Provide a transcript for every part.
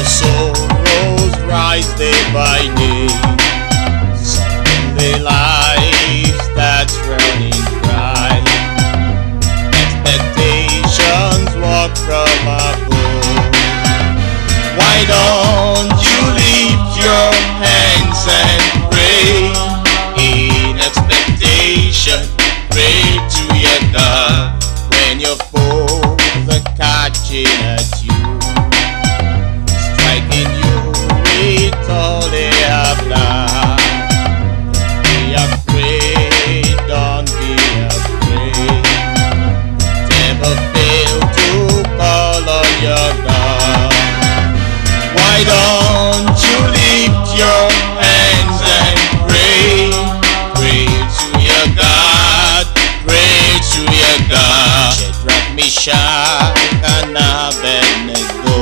your sorrows rise day by day. Suddenly lives that's running dry. Expectations walk from above. Why don't you lift your hands and pray? In expectation, pray to your God. When your foes are catching at you, striking you with all they have done. Be afraid, don't be afraid. Never fail to call on your God. Why don't you lift your hands and pray? Pray to your God, pray to your God. Shadrach, Meshach, and Abednego,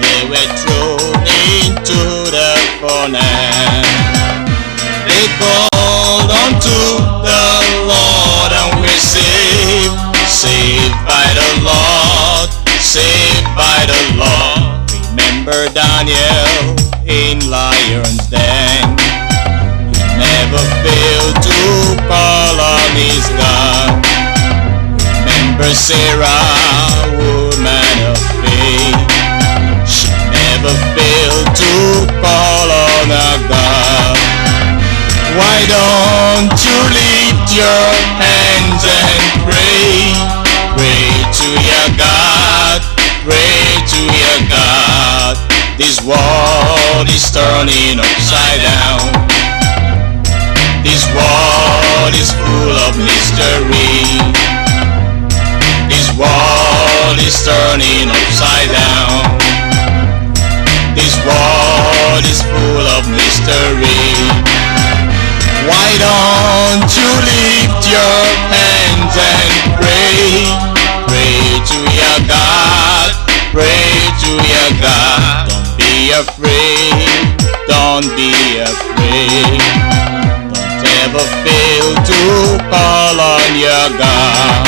they were thrown into the furnace. They called unto the Lord and were saved. Saved by the Lord, saved by the Lord. Remember Daniel in lion's den. He never failed to call on his God. Remember Sarah, woman of faith. She never failed to call on her God. Why don't you lift your hands and pray? Pray to your God, pray to your God. This world is turning upside down. This world is full of mystery. This world is turning upside down. This world is full of mystery. Why don't you lift your hands and pray? Pray to your God, pray to your God. Don't be afraid, don't be afraid. Don't ever fail to call on your God.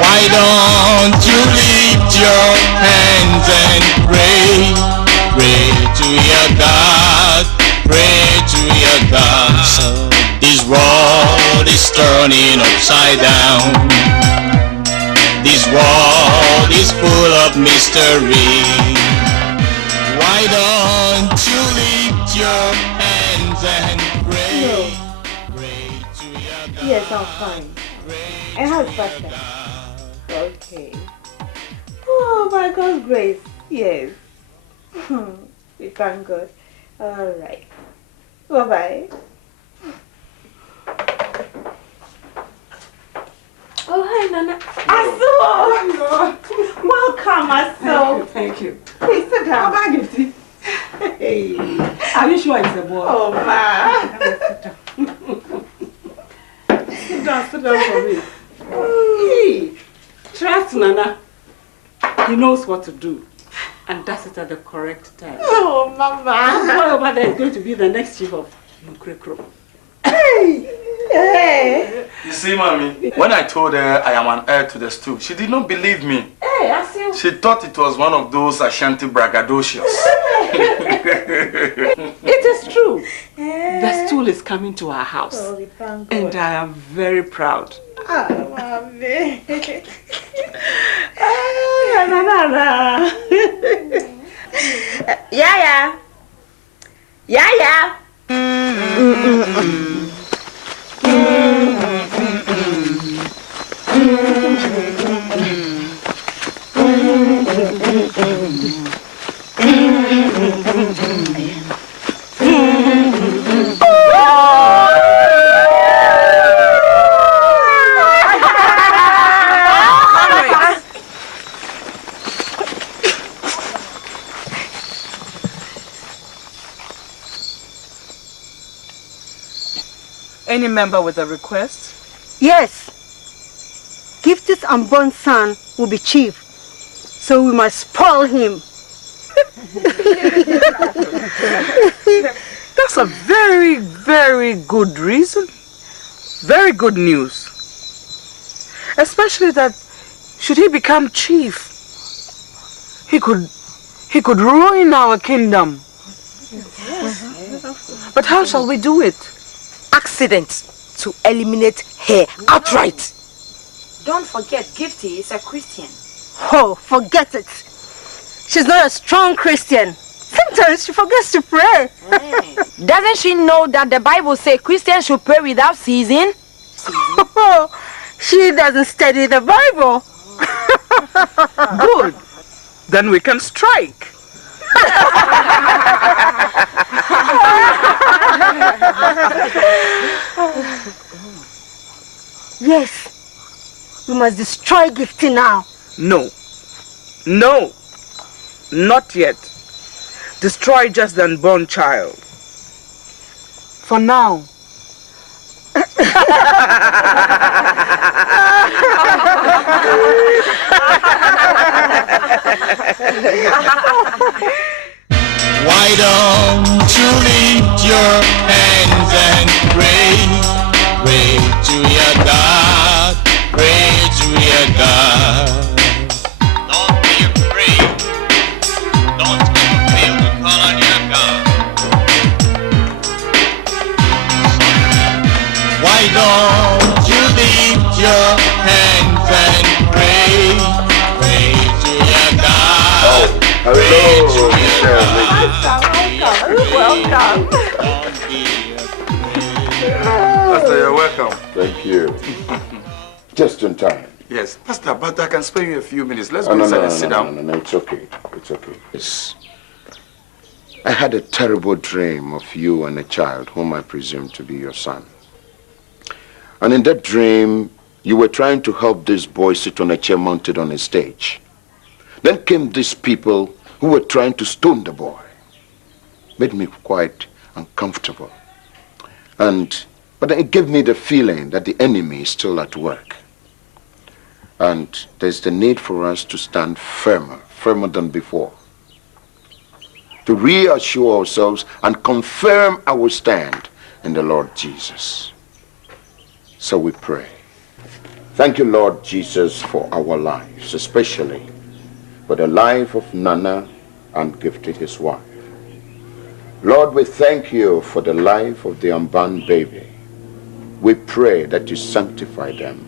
Why don't you lift your hands and pray? Pray to your God, pray to your God. This world is turning upside down. This world is full of mystery. Why don't you lift your hands and pray? No. Pray to your God. Yes, I'm fine. And how's Pastor? Okay. Oh, by God's grace. Yes. We thank God. All right. Bye-bye. Oh, hi, Nana. Aso! Welcome, Aso. Thank you. Please sit down. How Gifty? Hey. Are you sure it's a boy? Oh, ma. Sit down for me. Hey. Trust Nana. He knows what to do. And does it at the correct time. Oh, Mama. Boy over there is going to be the next chief of Nukrekro. Hey. Hey. You see, Mommy, when I told her I am an heir to the stool, she did not believe me. Hey, I see. She thought it was one of those Ashanti braggadocios. It is true. The stool is coming to our house. Oh, we thank God. And I am very proud. Ah, Mommy. Ah, na. Yeah. Any member with a request? Yes. Gifty's unborn son will be chief, so we must spoil him. That's a very, very good reason. Very good news. Especially that should he become chief, he could He could ruin our kingdom. But how shall we do it? Accident to eliminate her outright. Don't forget, Gifty is a Christian. Oh, forget it. She's not a strong Christian. Sometimes she forgets to pray. Doesn't she know that the Bible says Christians should pray without ceasing? She doesn't study the Bible. Good. Then we can strike. Yes. We must destroy Gifty now. No. No. Not yet. Destroy just the unborn child. For now. Why don't you lift your hands and pray? Pray to your God. Pray to your God. Don't be afraid. Don't ever fail to call on your God. Why don't you lift your hands and pray? Pray to your God. Hello, Welcome. Pastor, you're welcome. Thank you. Just in time. Yes, Pastor, but I can spare you a few minutes. Let's go No, inside and sit down. no, it's okay. It's okay. Yes. I had a terrible dream of you and a child whom I presume to be your son. And in that dream, you were trying to help this boy sit on a chair mounted on a stage. Then came these people who were trying to stone the boy. Made me quite uncomfortable. But it gave me the feeling that the enemy is still at work. And there's the need for us to stand firmer than before. To reassure ourselves and confirm our stand in the Lord Jesus. So we pray. Thank you, Lord Jesus, for our lives, especially for the life of Nana and Gifty, his wife. Lord, we thank you for the life of the unborn baby. We pray that you sanctify them.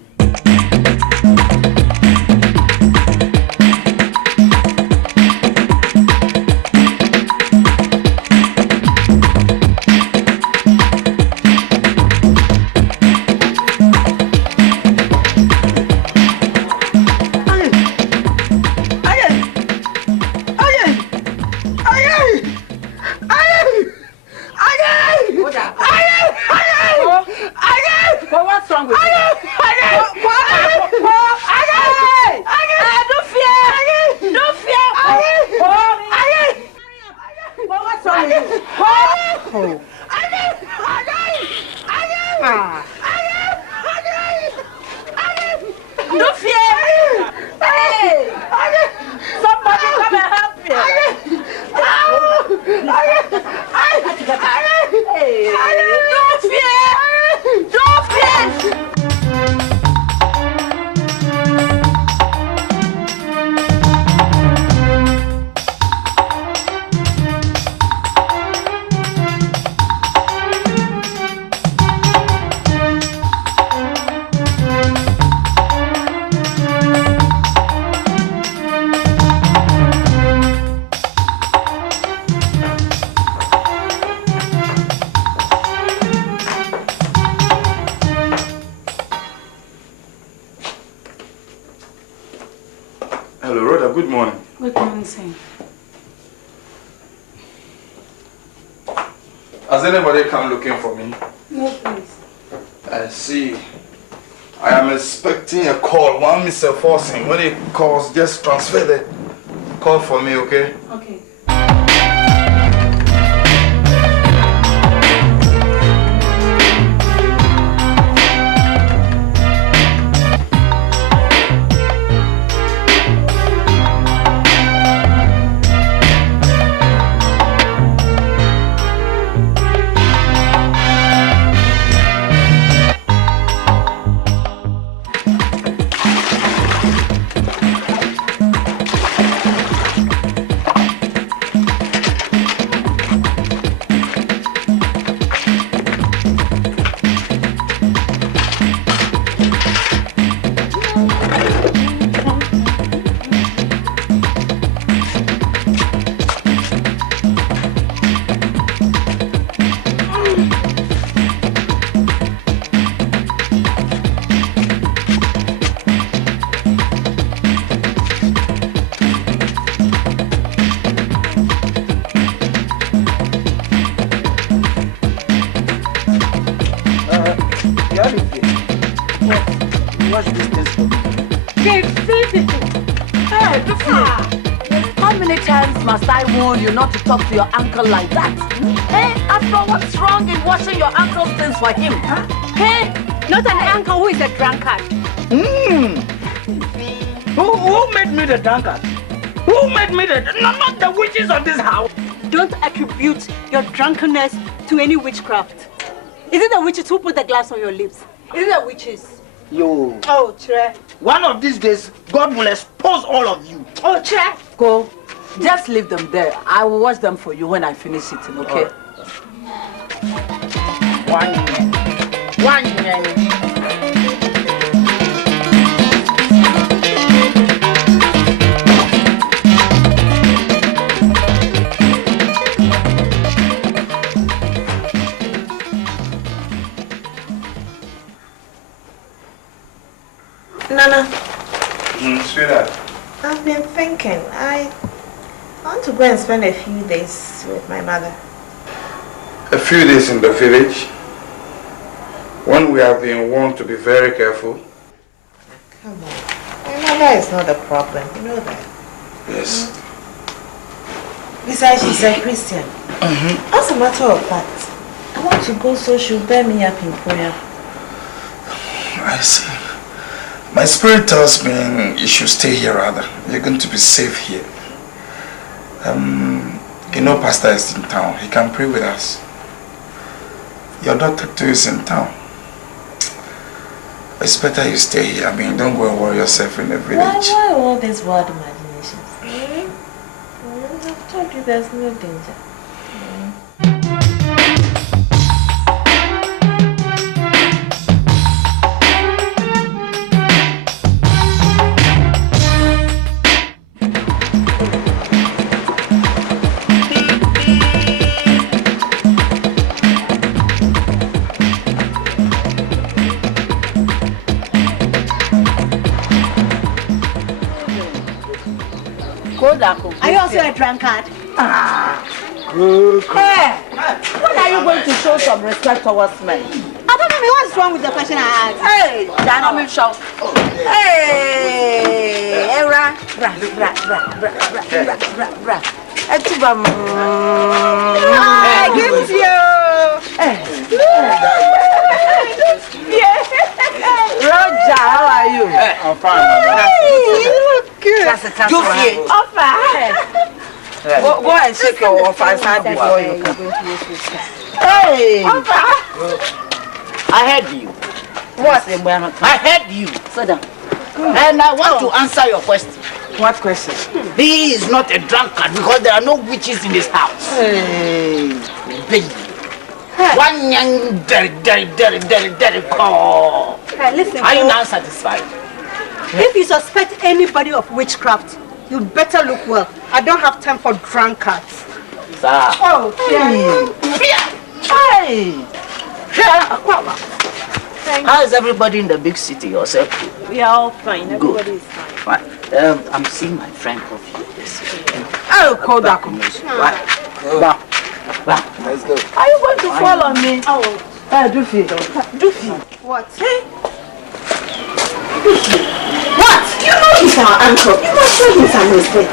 Has anybody come looking for me? No, please. I see. I am expecting a call. One Mr. Forcing. When he calls, just transfer the call for me, okay? Okay. How many times must I warn you not to talk to your uncle like that? Hey, after all, what's wrong in washing your uncle's things for him? Hey, not an uncle who is a drunkard. Who made me the drunkard? Who made me the... No, not the witches of this house. Don't attribute your drunkenness to any witchcraft. Is it the witches who put the glass on your lips? Is it the witches? Yo. Oh, Tre. One of these days, God will expose all of you. Oh, Tre. go. Just leave them there. I will wash them for you when I finish eating, okay? One. Nana. Sweetheart. I've been thinking. I want to go and spend a few days with my mother. A few days in the village, when we have been warned to be very careful. Come on. My mother is not the problem. You know that. Yes. Besides, she's a Christian. As a matter of fact, I want to go so she'll bear me up in prayer. I see. My spirit tells me you should stay here rather. You're going to be safe here. You know Pastor is in town. He can pray with us. Your daughter too is in town. It's better you stay here. I mean, don't go and worry yourself in the village. Why all these wild imaginations? I've told you there's no danger. Are you also a drunkard? Good. Hey, when are you going to show some respect towards me? I don't know what's wrong with the question I asked. Hey, Dynamic show. Hey, ra. Gives you. Roger, how are you? I'm fine. You look good. Go and shake your off and start before you come. Hey! I heard you. What? I heard you. Sit down. And I want to answer your question. What question? He is not a drunkard because there are no witches in this house. Hey. Baby. One young very call. Hey, listen, Are you now satisfied? if you suspect anybody of witchcraft, you better look well. I don't have time for drunkards. Sir. Oh, Hey! How is everybody in the big city yourself? We are all fine. Everybody is fine. Right. I'm seeing my friend of you this weekend. Oh, Kodak. Right. Let's go. Are you going to fall on me? Oh, Duffy. what? What? You know he's our uncle. You must show him some respect.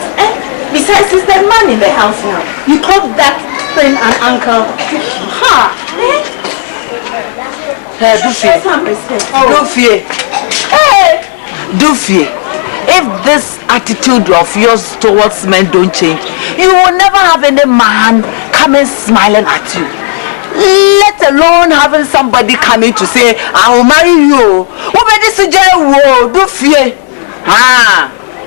Besides, he's the man in the house now. You call that thing an uncle? Ha! Duffy. Some respect. Duffy. Hey! Duffy. If this attitude of yours towards men don't change, you will never have any man coming smiling at you. Let alone having somebody coming to say, I will marry you.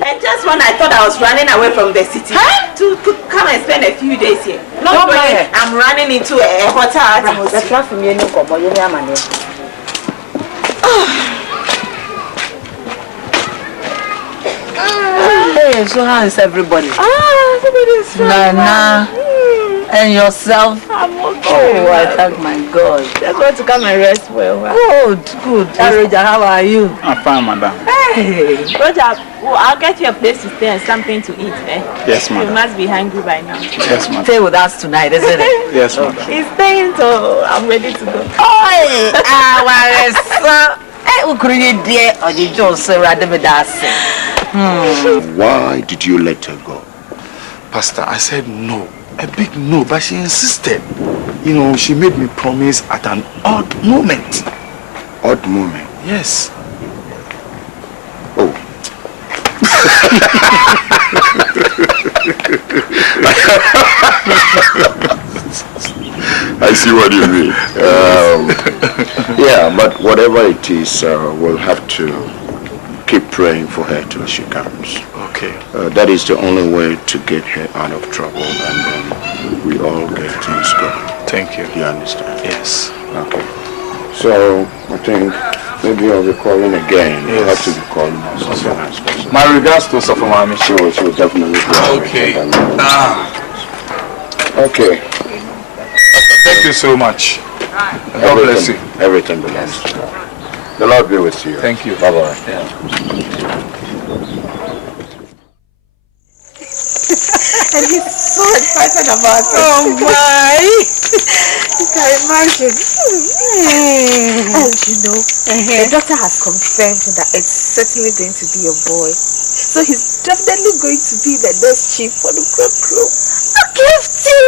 And just when I thought I was running away from the city to come and spend a few days here. Not knowing I'm running into a hotel atmosphere. Hey, so how is everybody? Everybody's fine. Nana. And yourself? I'm okay. Oh, I thank my God. They're going to come and rest well. Good. Roger, how are you? I'm fine, madam. Hey. Roger, I'll get you a place to stay and something to eat, Yes, You madam. must be hungry by now. Yes, madam. Stay with us tonight, isn't it? Yes, madam. He's staying, so I'm ready to go. Hey, our son. Hey, Ukuri dear, or the Jones, rather with us. Why did you let her go? Pastor, I said no. A big no, but she insisted. You know, she made me promise at an odd moment. Odd moment? Yes. Oh. I see what you mean. Yeah, but whatever it is, we'll have to keep praying for her till she comes. Okay. That is the only way to get her out of trouble, and then we all get things going. Thank you. You understand? Yes. Okay. So, I think maybe I'll be calling again. Yes. You'll have to be calling us as soon as possible. My regards to Safamami. She will definitely be okay. Okay. Thank you so much. God bless you. Everything belongs to God. The Lord be with you. Thank you. Bye-bye. Yeah. And he's so excited about it. Oh my! You can imagine. And you know, the doctor has confirmed that it's certainly going to be a boy. So he's definitely going to be the next chief for the Crop Club. A Gifty!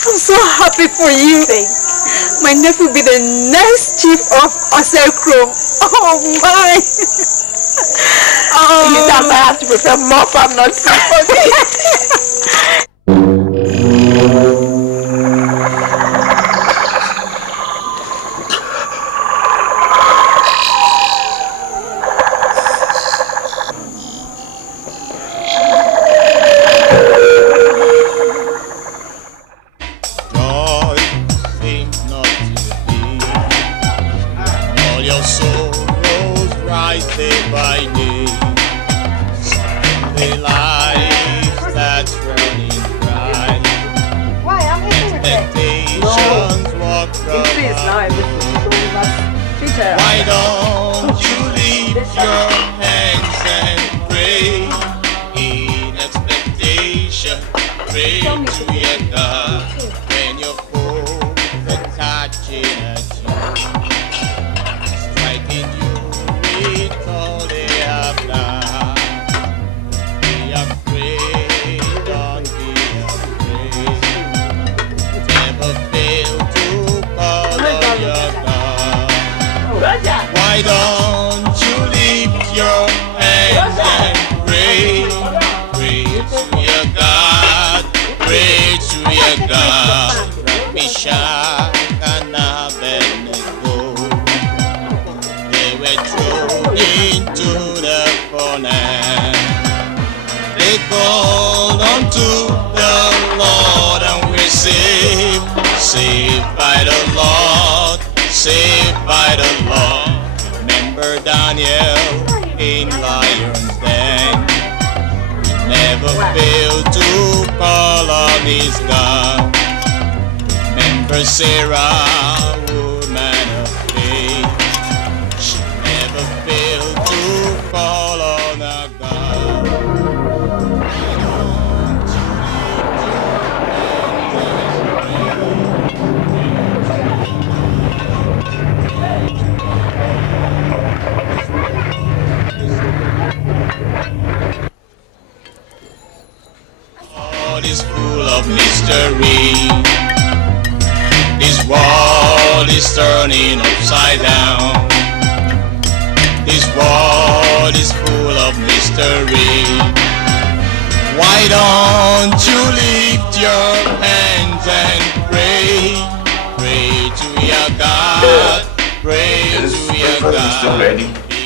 I'm so happy for you. My nephew will be the next chief of Chrome. Oh my! You know, I have to prepare more for not for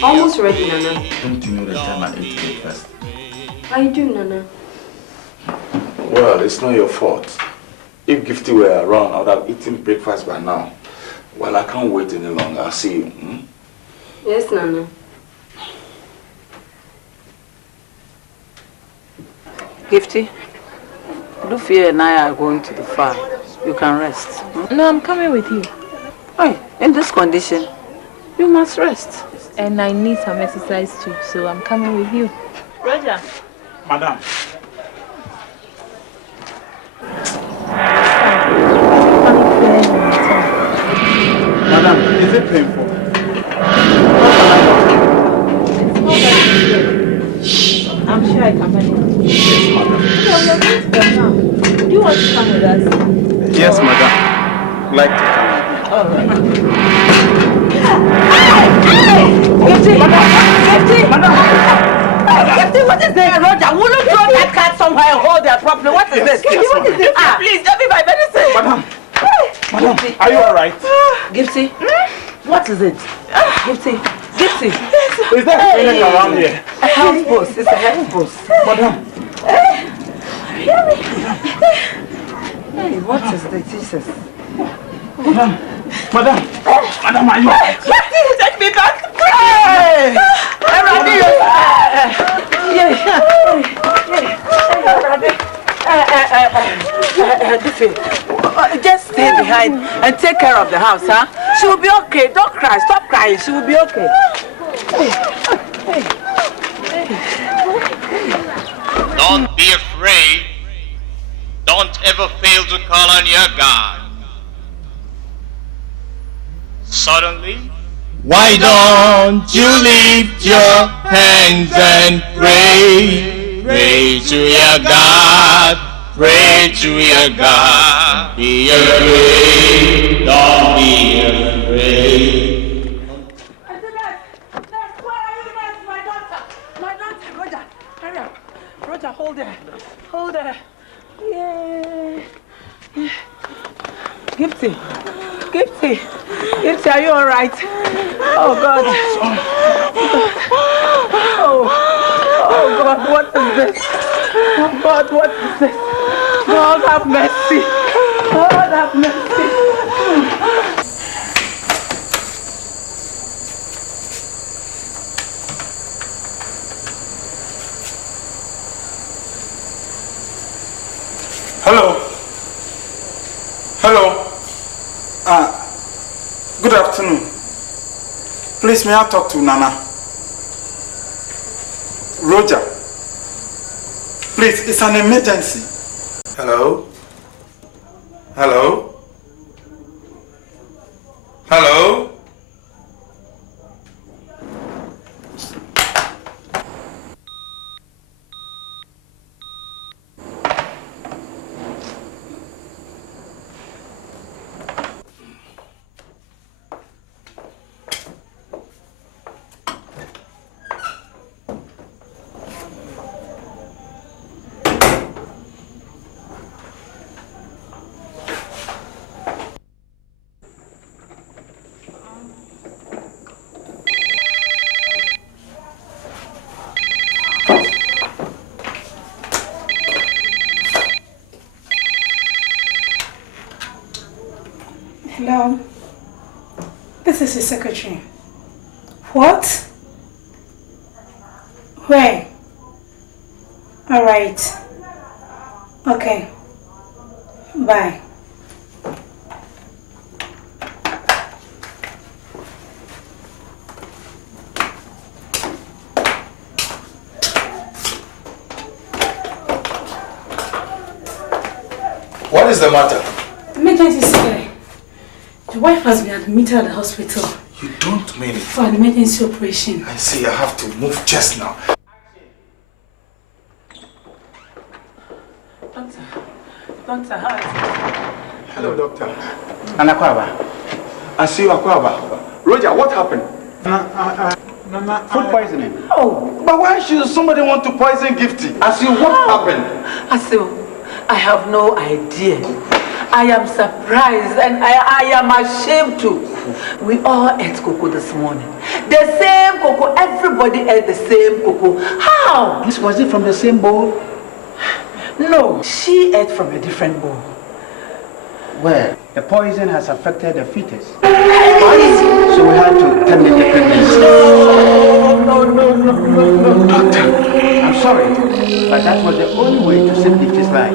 Almost ready, Nana. Don't you know the time I ate breakfast? How you doing, Nana? Well, it's not your fault. If Gifty were around, I would have eaten breakfast by now. Well, I can't wait any longer. I'll see you. Yes, Nana. Gifty, Dufie and I are going to the farm. You can rest. No, I'm coming with you. Hey, in this condition, you must rest. And I need some exercise too, so I'm coming with you. Roger. Madam. Madam, is it painful? right, Banini? Yes, madam. Okay, we are going to them now. Do you want to come with us? Yes, madam. Like to come. All right. Gifty! Gifty! Gifty, what is this? Roger, will you throw that cat somewhere and hold their property? What is this? Yes, what is this? Please, don't be my medicine. Madam, are you all right? Gifty, what is it? Gifty, Gifty. Is there a clinic around here? A health post. It's a health post. Madam. Hey, what is this? Jesus. Madam, are you? Take me back. Hey! Just stay behind and take care of the house, huh? She will be okay. Don't cry. Stop crying. She will be okay. Don't be afraid. Don't ever fail to call on your God. Suddenly, why don't you lift your hands and pray? Pray to your God. Pray to your God. Be afraid. Don't be afraid. Roger, hold her. Hold her. Yeah. Gifty. Gifty. Gifty, are you all right? Oh, God. Oh, God, what is this? Oh, God, what is this? God, have mercy. God, have mercy. Hello. Hello. Good afternoon. Please, may I talk to Nana? Roger. Please, it's an emergency. Hello? Hello? Hello? Hello, this is his secretary. What? Where? All right. Okay. Bye. What is the matter? Emergency, sir. The wife has been admitted at the hospital You don't mean it. for an emergency operation. I see, I have to move just now. Doctor, how is it? Hello, doctor. Anakwaba. I see you, Akwaba. Roger, what happened? Food poisoning. Oh, but why should somebody want to poison Gifty? I see, what happened? I have no idea. I am surprised and I am ashamed too. We all ate cocoa this morning. The same cocoa, everybody ate the same cocoa. How? Was it from the same bowl? No, she ate from a different bowl. Well, the poison has affected the fetus. So we had to terminate the pregnancy. No. Doctor, I'm sorry, but that was the only way to save Gifty's life.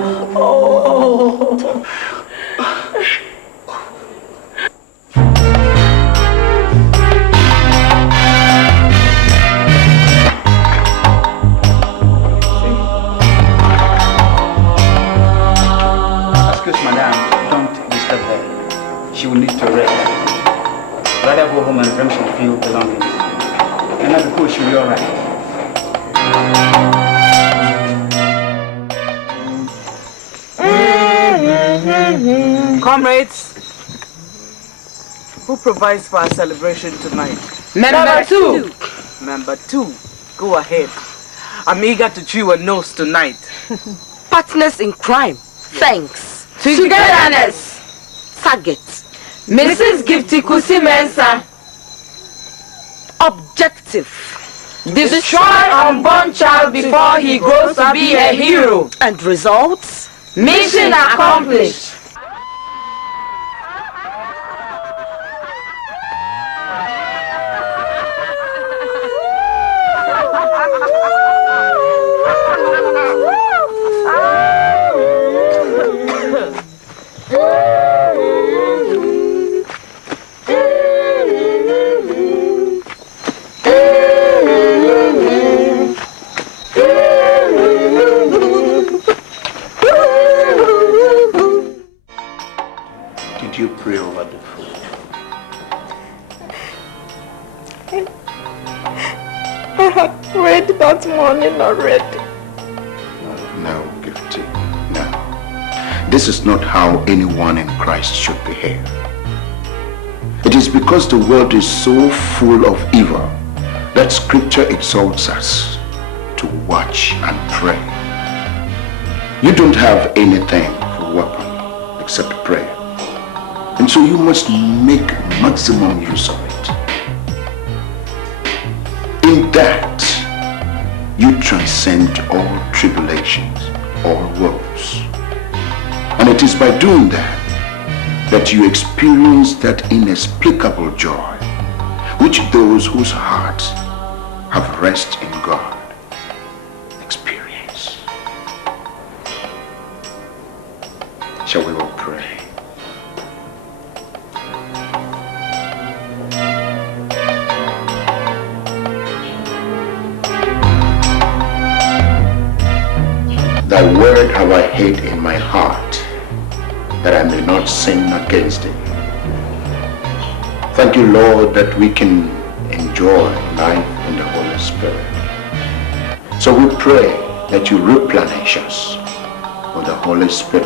Excuse madam, don't disturb her. She will need to rest. Rather go home and bring some few belongings. And now because she'll be alright. Comrades, who provides for our celebration tonight? Member 2. Member 2, go ahead. I'm eager to chew a nose tonight. Partners in crime. Thanks. Togetherness. Target. Mrs. Gifty Kusimensa. Objective. Destroy unborn child before he grows to be a hero. And results? Mission accomplished. That morning already. No, Gifty, no. This is not how anyone in Christ should behave. It is because the world is so full of evil that Scripture exalts us to watch and pray. You don't have anything for weapon except prayer. And so you must make maximum use of it. In that, you transcend all tribulations, all woes. And it is by doing that you experience that inexplicable joy which those whose hearts have rest in God experience. Shall we all pray? Thy word have I hid in my heart, that I may not sin against it. Thank you, Lord, that we can enjoy life in the Holy Spirit. So we pray that you replenish us with the Holy Spirit.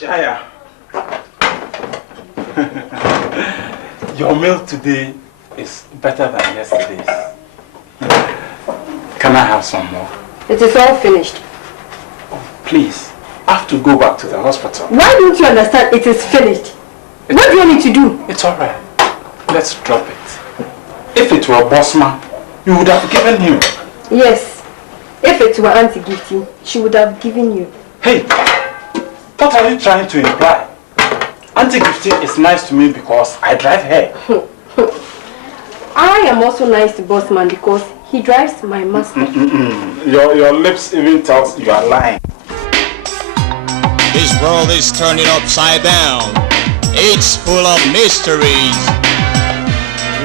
Yeah. Your meal today is better than yesterday's. Can I have some more? It is all finished. Oh, please, I have to go back to the hospital. Why don't you understand it is finished? What do you need to do? It's alright. Let's drop it. If it were Bossman, you would have given him. Yes. If it were Auntie Gifty, she would have given you. Hey, what are you trying to imply? Auntie Gifty is nice to me because I drive her. I am also nice to Bossman because he drives my master. Your lips even tells you are lying. This world is turning upside down. It's full of mysteries.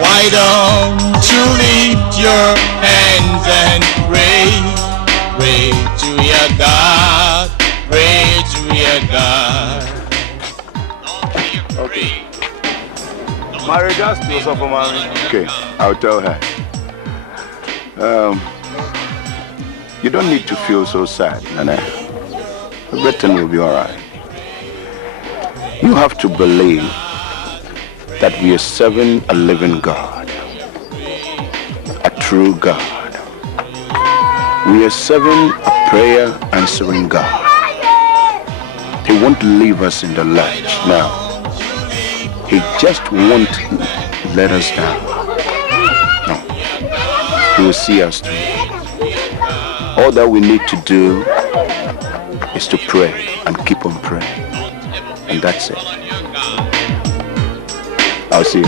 Why don't you lift your hands and pray? Pray to your God. Pray to your God. Okay. My regards to yourself, Mommy. Okay, I'll tell her. You don't need to feel so sad, Nana. Everything will be alright. You have to believe that we are serving a living God, a true God. We are serving a prayer answering God. He won't leave us in the lurch now. He just won't let us down. No. He will see us through. All that we need to do is to pray and keep on praying. And that's it. I'll see you.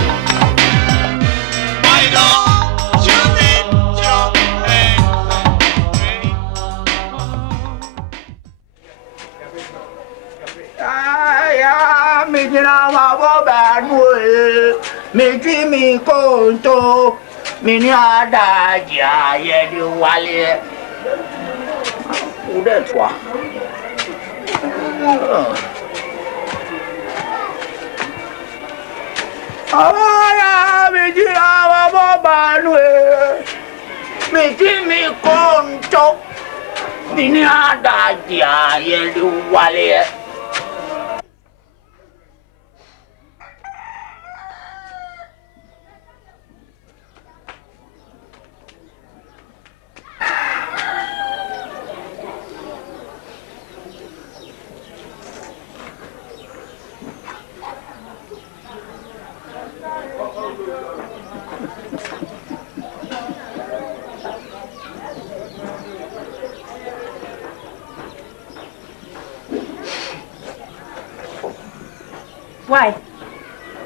Why?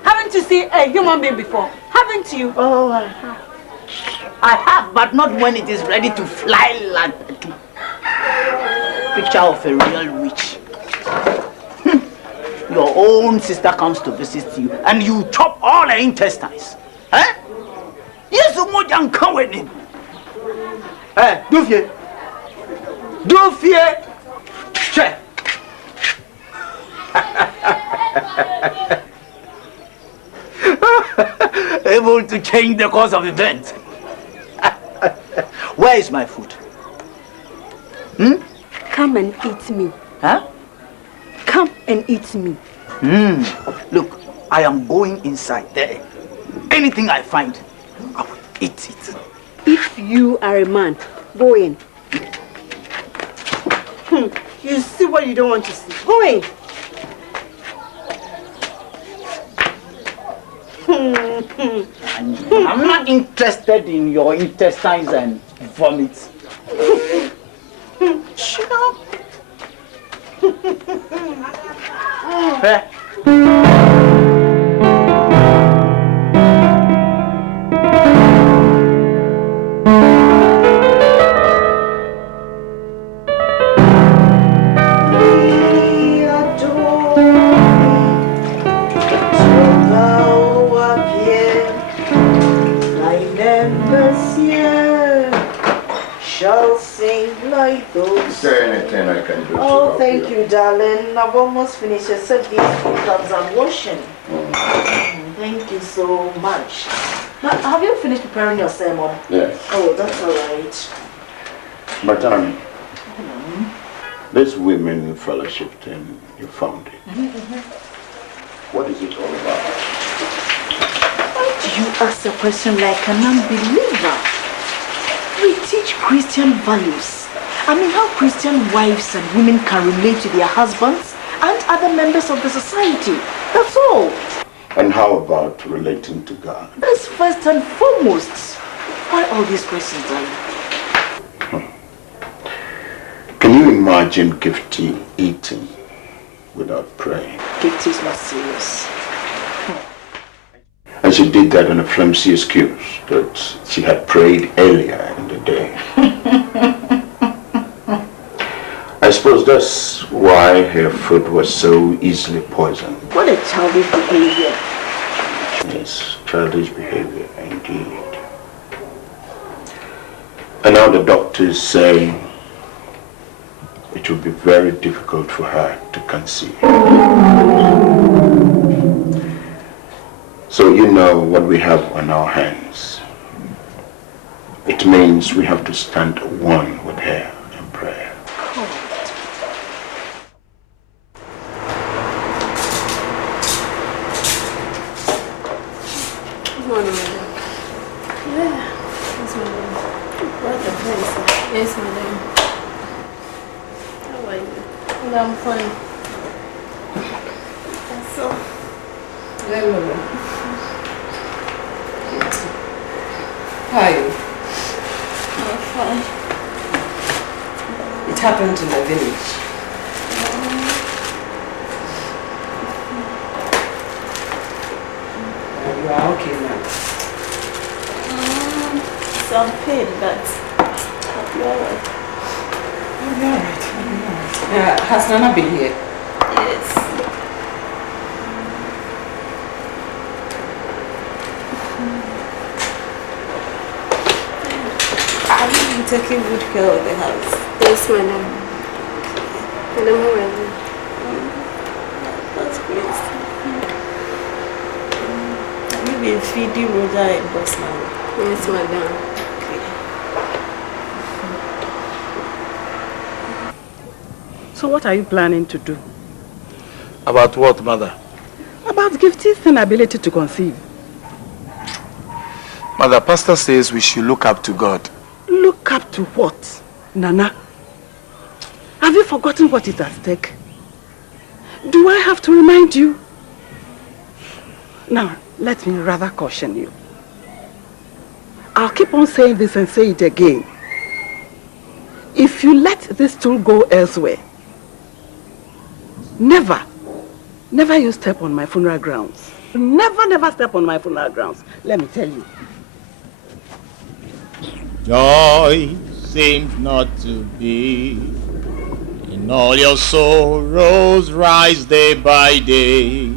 Haven't you seen a human being before? Haven't you? Oh, I have, but not when it is ready to fly like a picture of a real witch. Your own sister comes to visit you and you chop all her intestines. Eh? Yes, you can't come with him. Eh, Dufie. Dufie. Che. Able to change the course of events. Where is my food? Come and eat me. Huh? Come and eat me. Look, I am going inside there. Anything I find, I will eat it. If you are a man, go in. You see what you don't want to see. Go in. I'm not interested in your intestines and vomit. Shut up. Is there anything I can do? Oh, thank you, darling. I've almost finished except these cups I'm washing. Thank you so much. Now, have you finished preparing your sermon? Yes. Oh, that's all right. But darling, this women fellowship thing you found it. What is it all about? Why do you ask a question like an unbeliever? We teach Christian values. I mean, how Christian wives and women can relate to their husbands and other members of the society. That's all. And how about relating to God? That's first and foremost. Why all these questions, darling? Can you imagine Gifty eating without praying? Gifty is not serious. And she did that on a flimsy excuse that she had prayed earlier in the day. I suppose that's why her food was so easily poisoned. What a childish behavior. Yes, childish behavior indeed. And now the doctors say it will be very difficult for her to conceive. So you know what we have on our hands. It means we have to stand one with her in prayer. Yes, madam. How are you? I'm fine. So, how are you? I'm fine. It happened in the village. You are okay now? Some pain, but I'll be alright. I'll be alright. Has Nana been here? Yes. Have you been taking good care of the house? Yes, madam. Madam, how are you? That's great. Have you been feeding Roger and Boss now? Yes, madam. So what are you planning to do? About what, mother? About Gifty's inability to conceive. Mother, Pastor says we should look up to God. Look up to what, Nana? Have you forgotten what is at stake? Do I have to remind you? Now, let me rather caution you. I'll keep on saying this and say it again. If you let this tool go elsewhere, never, Never you step on my funeral grounds. Never step on my funeral grounds. Let me tell you. Joy seems not to be. In all your sorrows rise day by day.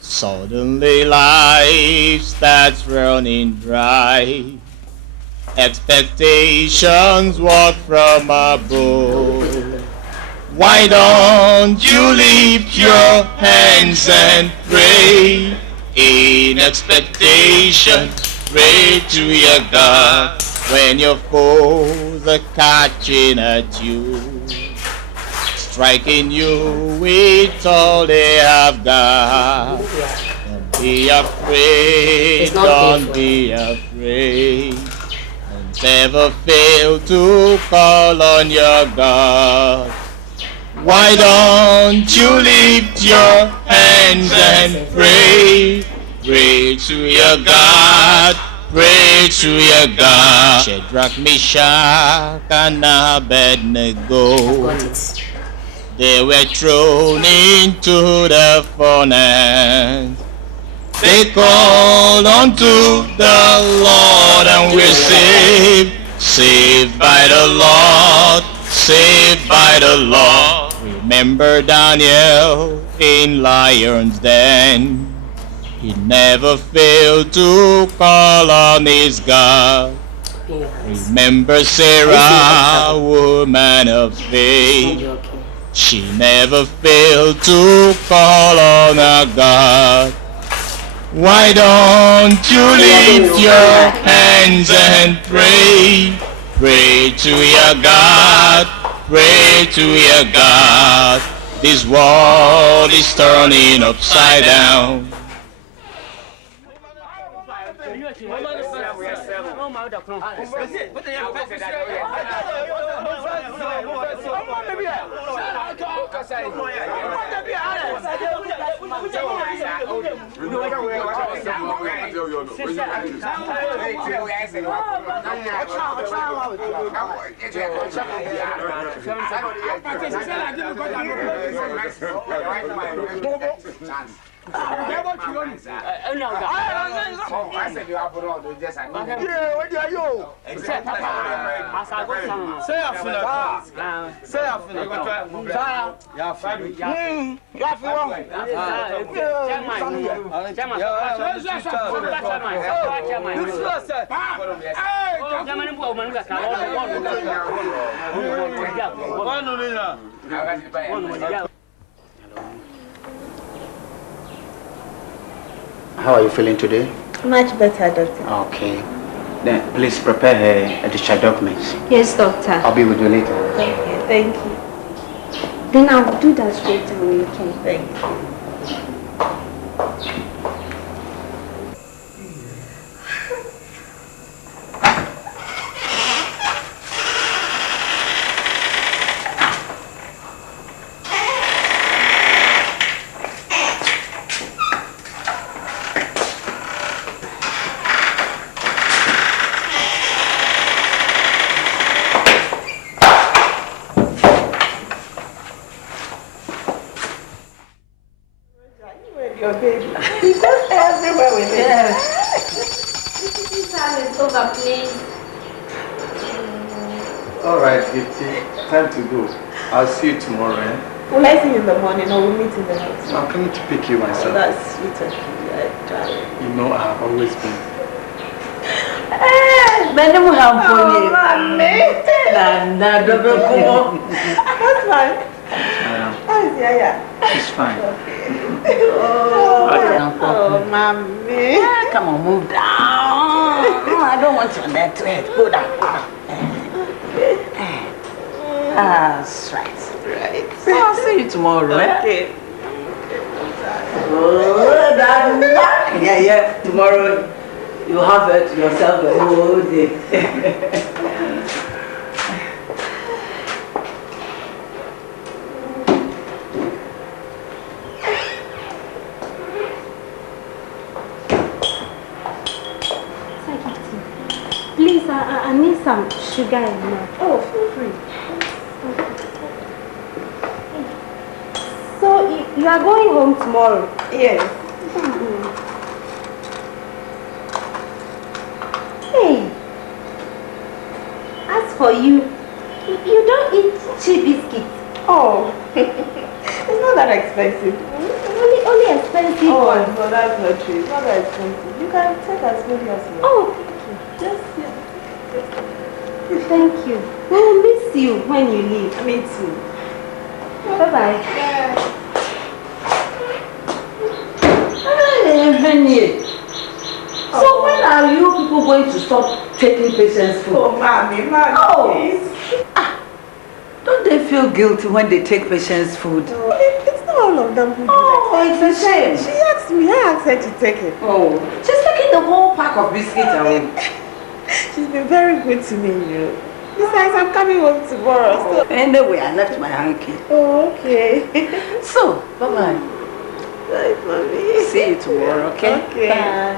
Suddenly life starts running dry. Expectations walk from above. Why don't you lift your hands and pray? In expectation, pray to your God. When your foes are catching at you, striking you with all they have got. Don't be afraid, don't be afraid. Don't ever fail to call on your God. Why don't you lift your hands and pray? Pray to your God. Pray to your God. Shadrach, Meshach, and Abednego. They were thrown into the furnace. They called unto the Lord and were saved. Saved by the Lord. Saved by the Lord. Remember Daniel in lion's den. He never failed to call on his God. Remember Sarah, woman of faith. She never failed to call on her God. Why don't you lift your hands and pray? Pray to your God. Pray to your God. This world is turning upside down. How are you feeling today? Much better, doctor. Okay. Then please prepare her discharge documents. Yes, doctor. I'll be with you later. Thank you. Then I'll do that straight away, okay? Thank you. Your baby. He goes everywhere with it. Yes. This time is over, please. All right, Gifty. Time to go. I'll see you tomorrow, eh? Will I see you in the morning or we'll meet in the night? I'm coming to pick you myself. Oh, that's sweet of you, darling. You know I've always been. Many will have for you. That's fine. Yeah. She's fine. Oh, mommy. Come on, move down. No, I don't want you on that thread. Go down. That's right. I'll see you tomorrow. Okay. Oh, yeah. Tomorrow you have it yourself the whole day. Please, I need some sugar and milk. Oh, feel free. So, you You are going home tomorrow? Yes. Hey, as for you, you don't eat cheap biscuits. Oh, it's not that expensive. Only expensive one. No, that's not true. It's not that expensive. You can take as many as you want. Oh, Just thank you. We will miss you when you leave. Me too. Bye-bye. Hey, so when are you people going to stop taking patients' food? Oh, mommy, please. Don't they feel guilty when they take patients' food? No, it's not all of them who do it's a shame. She asked me, I asked her to take it. Oh, she's taking the whole pack of biscuits away. She's been very good to me, you know. Besides, I'm coming home tomorrow. So. Anyway, I left my hanky. Oh, okay. So, bye-bye. Bye, mommy. See you tomorrow, okay? Okay. Bye.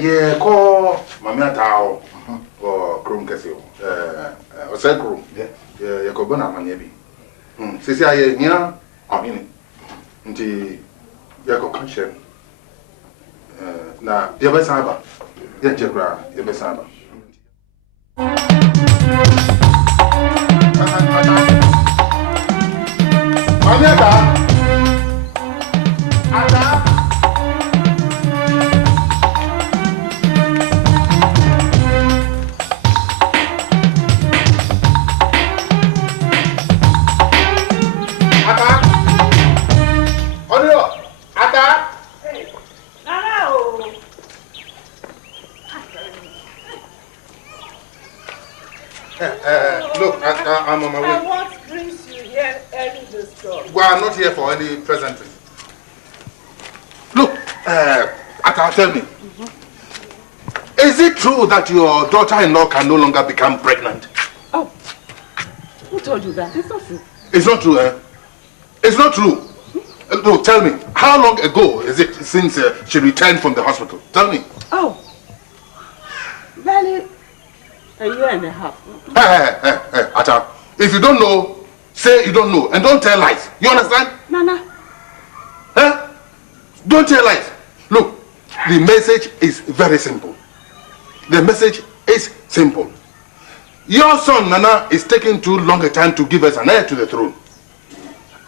Yeah, call Marital or Chrome Casio. Or Sacrum. Yeah, Cobana Manebi. Sisi, I hear, I mean, the Yako Conscience. Now, Yabasaba, Yajakra, Yabasaba. Marital. Look, I'm on my way. What brings you here early this door? We are not here for any pleasantries. Look, Ata, tell me. Is it true that your daughter-in-law can no longer become pregnant? Oh, who told you that? It's not true. It's not true, eh? It's not true. No, tell me, how long ago is it since she returned from the hospital? Tell me. Oh, barely a year and a half. Hey, Ata, if you don't know, say you don't know and don't tell lies. You understand? Nana. Huh? Don't tell lies. Look, the message is very simple. The message is simple. Your son, Nana, is taking too long a time to give us an heir to the throne.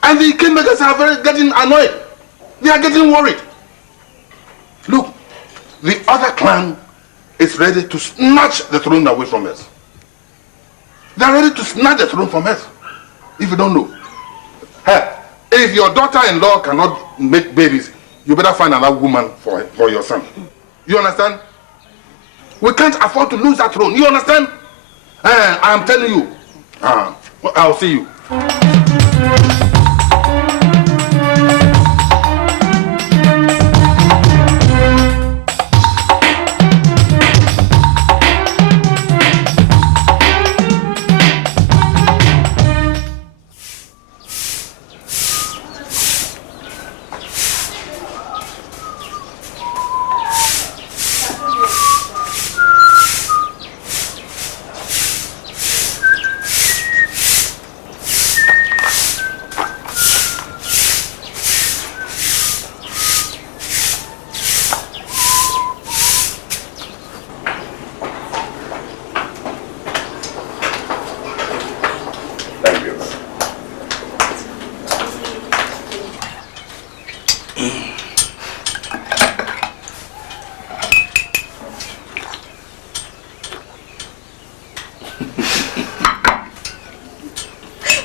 And the kingmakers are getting annoyed. They are getting worried. Look, the other clan is ready to snatch the throne away from us. They are ready to snatch the throne from us. If you don't know. Hey, if your daughter-in-law cannot make babies, you better find another woman for your son. You understand? We can't afford to lose that throne. You understand? I am telling you. I'll see you.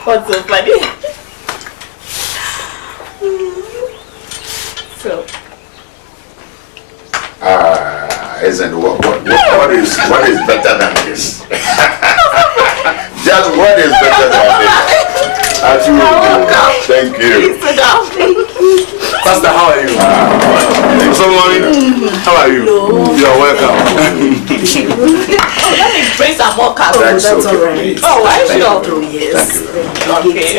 What's so funny? So. Isn't what is better than this? Just what is better than this? Thank you. Please sit down. Thank you. Pastor, how are you? So morning. How are you? Hello. You are welcome. Let me bring some more cards. That's all okay, right. please. Oh, I Thank should. you. Yes. Okay.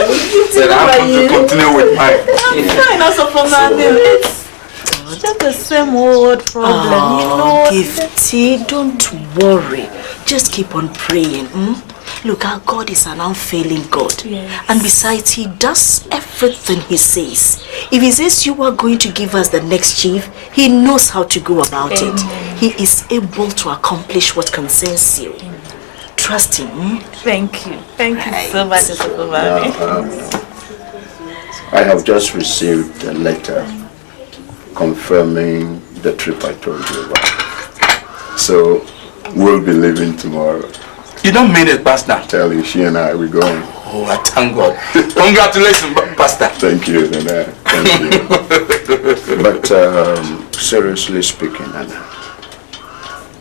Then I have to continue with mine. I'm fine also for my It's just the same old problem, you know. Gifty, don't worry. Just keep on praying. Look, our God is an unfailing God. Yes. And besides, he does everything he says. If he says you are going to give us the next chief, he knows how to go about it. He is able to accomplish what concerns you. Trust him. Thank you. Thank you so much, Mami. I have just received a letter confirming the trip I told you about. So, we'll be leaving tomorrow. You don't mean it, Pastor? Tell you, she and I, we're going. Oh, I thank God. Congratulations, Pastor. Thank you, Nana. Thank you. But seriously speaking, Nana,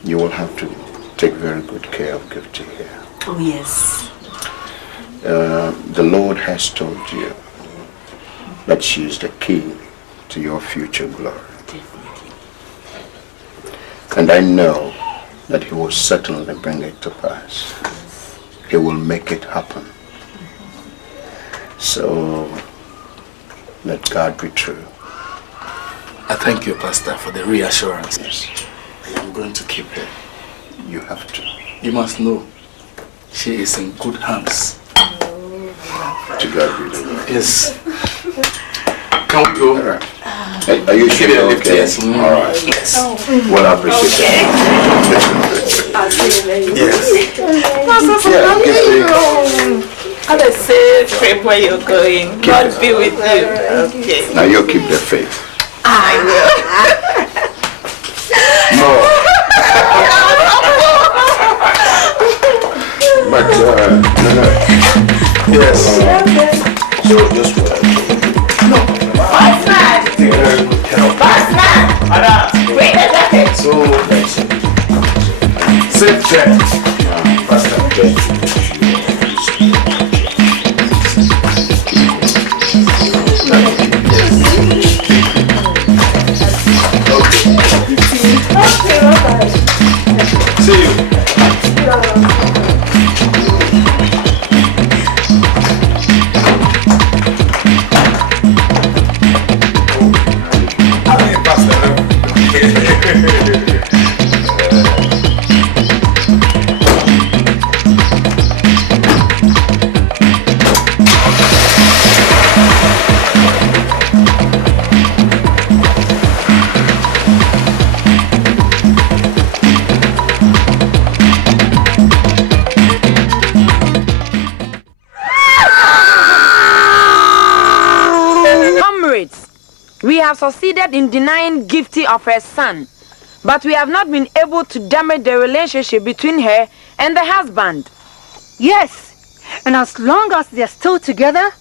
you will have to take very good care of Gifty here. Oh, yes. The Lord has told you that she is the key to your future glory. And I know that he will certainly bring it to pass. He will make it happen. So, let God be true. I thank you, Pastor, for the reassurance. Yes. I am going to keep her. You have to. You must know, she is in good hands. To God be the glory. Yes. Can we go? All right. Are you sure you're okay? Yes. All right. Yes. Well, I appreciate it. Yes. Have a safe trip where you're going. God be with you. Okay. Now you keep the faith. I No. But, no. Yes. So just what I told you. No. Bossman! Bossman! Bring the jacket! So, safe journey. Pastor, Okay, bye-bye. see you. We have succeeded in denying Gifty of her son, but we have not been able to damage the relationship between her and the husband. Yes, and as long as they're still together,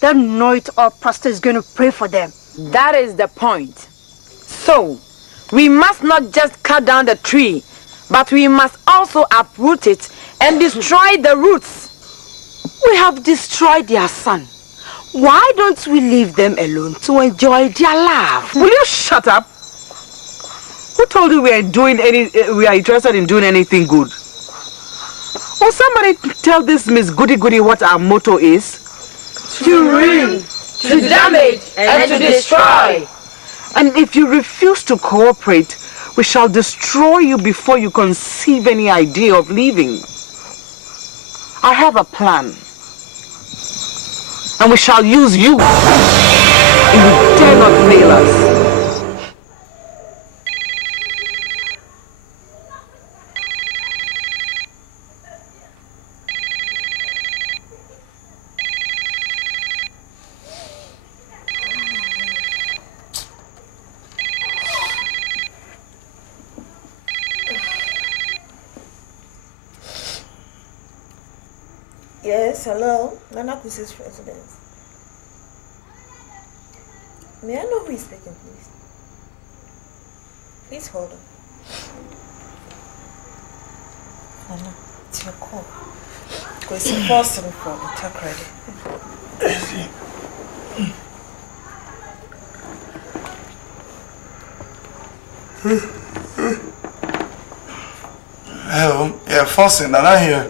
that Nortey or pastor is going to pray for them. That is the point. So, we must not just cut down the tree, but we must also uproot it and destroy the roots. We have destroyed their son. Why don't we leave them alone to enjoy their love? Will you shut up? Who told you we are interested in doing anything good? Will somebody tell this Miss Goody Goody what our motto is? To ruin, to damage, and to destroy. And if you refuse to cooperate, we shall destroy you before you conceive any idea of leaving. I have a plan. And we shall use you if you dare not fail us. Yes, hello. Nana Kusi's president. May I know who is speaking, please? Please hold on. Nana, it's your call. Because it's important for the talk ready. Hello, yeah, Fonson, Nana here.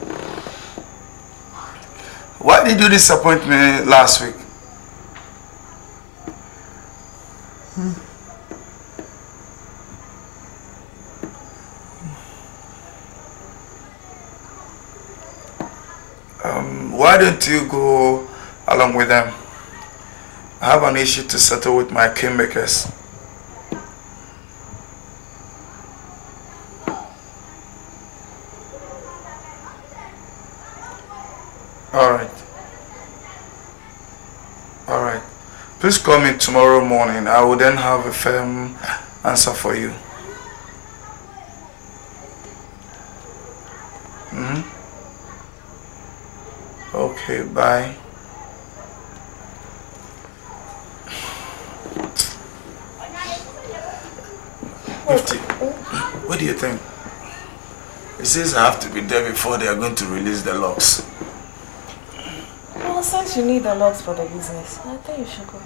Why did you disappoint me last week? Why don't you go along with them? I have an issue to settle with my kingmakers. Alright. Please call me tomorrow morning. I will then have a firm answer for you. Okay, bye. Gifty, what do you think? It says I have to be there before they are going to release the locks. Well, since you need the locks for the business, I think you should go.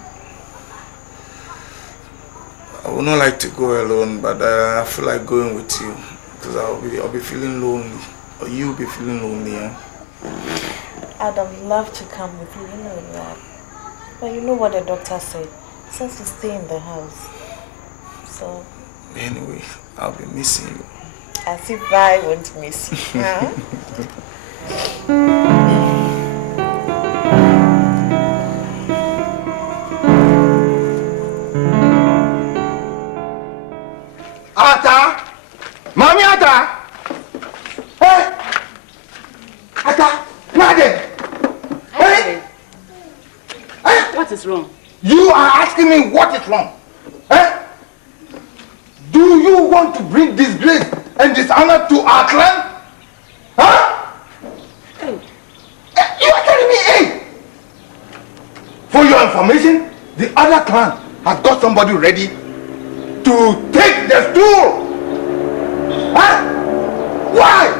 I would not like to go alone, but I feel like going with you because I'll be feeling lonely, or you'll be feeling lonely. Yeah? I'd have loved to come with you, you know that. But you know what the doctor said, since you stay in the house. So. Anyway, I'll be missing you. As if I won't miss you. Huh? Ata! Mommy Ata! Hey! Ata! Nade! Hey! What is wrong? You are asking me what is wrong. Eh? Do you want to bring disgrace and dishonor to our clan? Huh? Hey. You are telling me, hey! For your information, the other clan has got somebody ready to take the stool. Huh? Why?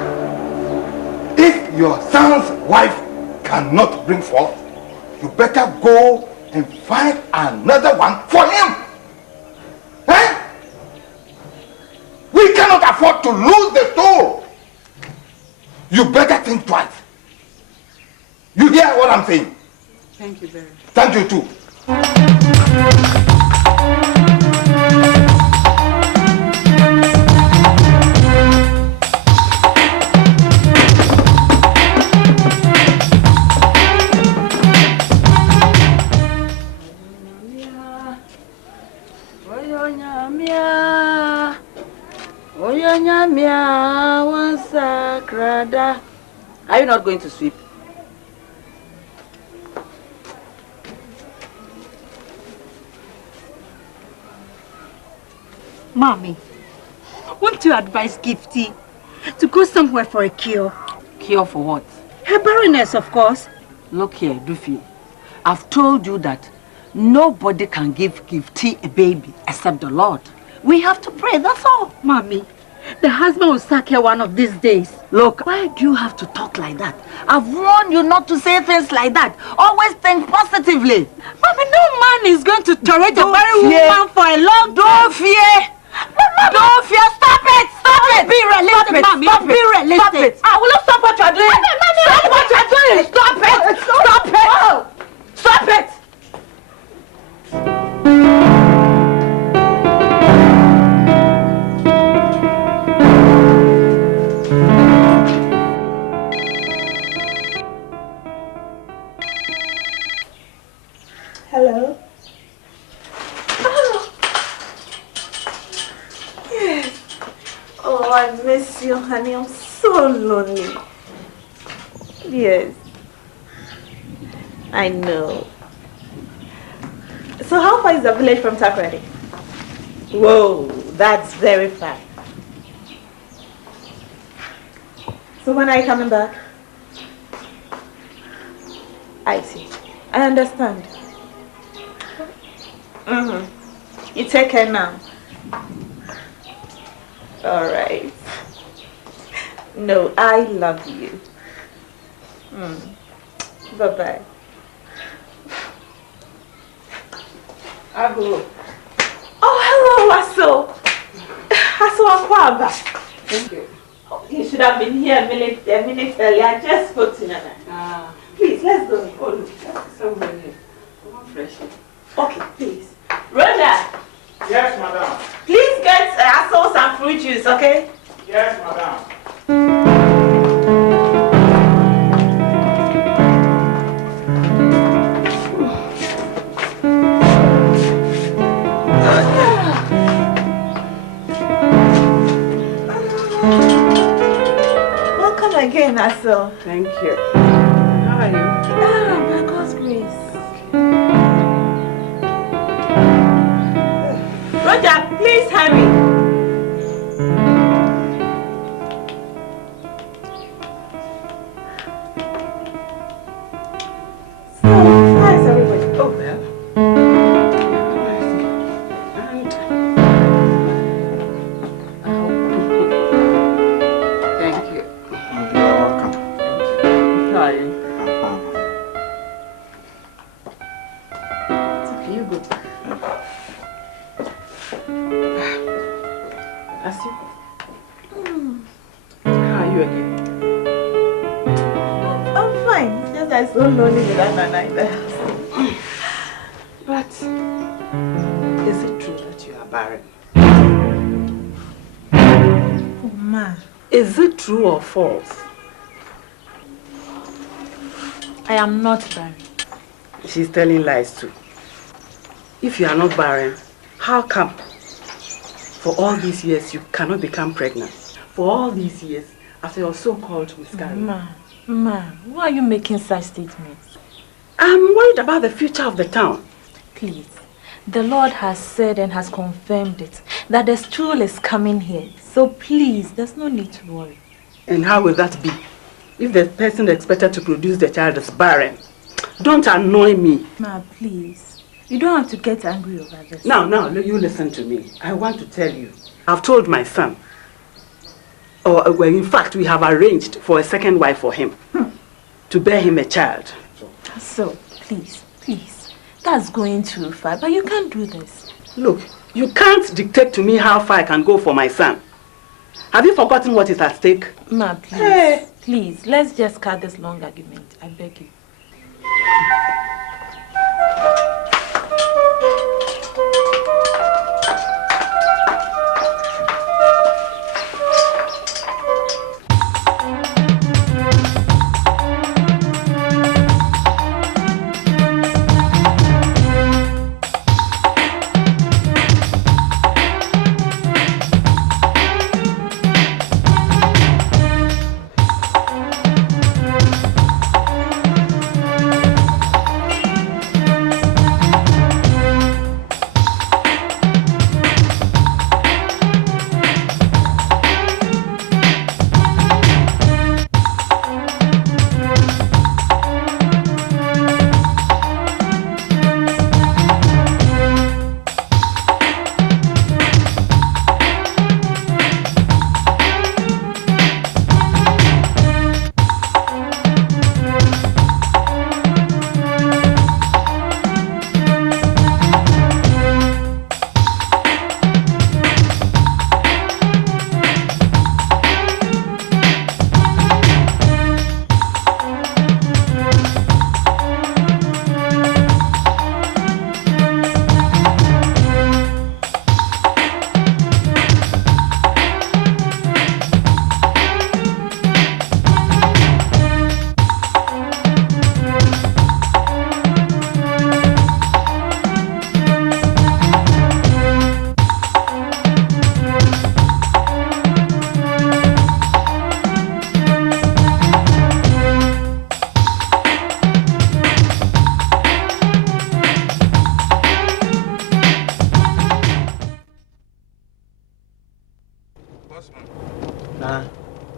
If your son's wife cannot bring forth, you better go and find another one for him. Huh? We cannot afford to lose the stool. You better think twice. You hear what I'm saying? Thank you very much. Thank you too. Are you not going to sweep? Mommy, won't you advise Gifty to go somewhere for a cure? Cure for what? Her barrenness, of course. Look here, Duffy. I've told you that nobody can give Gifty a baby except the Lord. We have to pray, that's all. Mommy, the husband will sack her one of these days. Look, why do you have to talk like that? I've warned you not to say things like that. Always think positively. Mommy, no man is going to tolerate a married woman for a long time. Don't fear. Don't fear. Stop it. Stop it. Be realistic, Mommy. Stop be realistic. Stop it. I will not stop what you are doing. Stop what you are doing. Stop it. Stop it. Stop it. Hello? Oh. Yes. Oh, I miss you, honey. I'm so lonely. Yes. I know. So how far is the village from Takoradi? Whoa, that's very far. So when are you coming back? I see. I understand. You take care now. All right. No, I love you. Bye-bye. I'll go. Oh, hello, Waso. Thank you. You should have been here a minute earlier. I just spoke to Nana. Please, let's go. Oh, look, somewhere here. Come fresh. Okay, please. Roger. Yes, madam. Please get apples and fruit juice, okay? Yes, madam. Welcome again, Aso. Thank you. How are you? By God's grace. Roger, please hurry. So, how is everybody? Oh, well. Thank you. You're welcome. How are you? I'm fine. It's okay, you good. Asi, how are you again? I'm fine. It's just I'm so lonely without Nana in the house. But is it true that you are barren? Oh, ma. Is it true or false? I am not barren. She's telling lies too. If you are not barren, how come for all these years you cannot become pregnant? For all these years, after your so-called miscarriage. Ma, why are you making such statements? I'm worried about the future of the town. Please, the Lord has said and has confirmed it, that the stool is coming here. So please, there's no need to worry. And how will that be? If the person expected to produce the child is barren? Don't annoy me. Ma, please. You don't have to get angry over this. Now, you listen to me. I want to tell you. I've told my son. Well, in fact, we have arranged for a second wife for him. To bear him a child. So, please. That's going too far, but you can't do this. Look, you can't dictate to me how far I can go for my son. Have you forgotten what is at stake? Ma, please. Please, let's just cut this long argument. I beg you.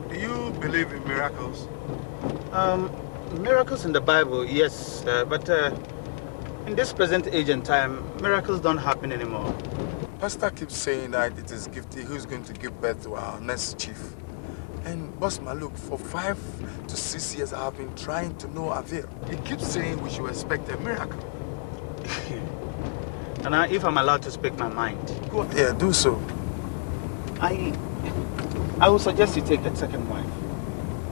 Do you believe in miracles? Miracles in the Bible, yes, but in this present age and time, miracles don't happen anymore. Pastor keeps saying that it is Gifty who's going to give birth to our next chief. And Boss Maluk, for 5 to 6 years, I have been trying to know avail. He keeps saying we should expect a miracle. And if I'm allowed to speak my mind. Yeah, do so. I would suggest you take a second wife.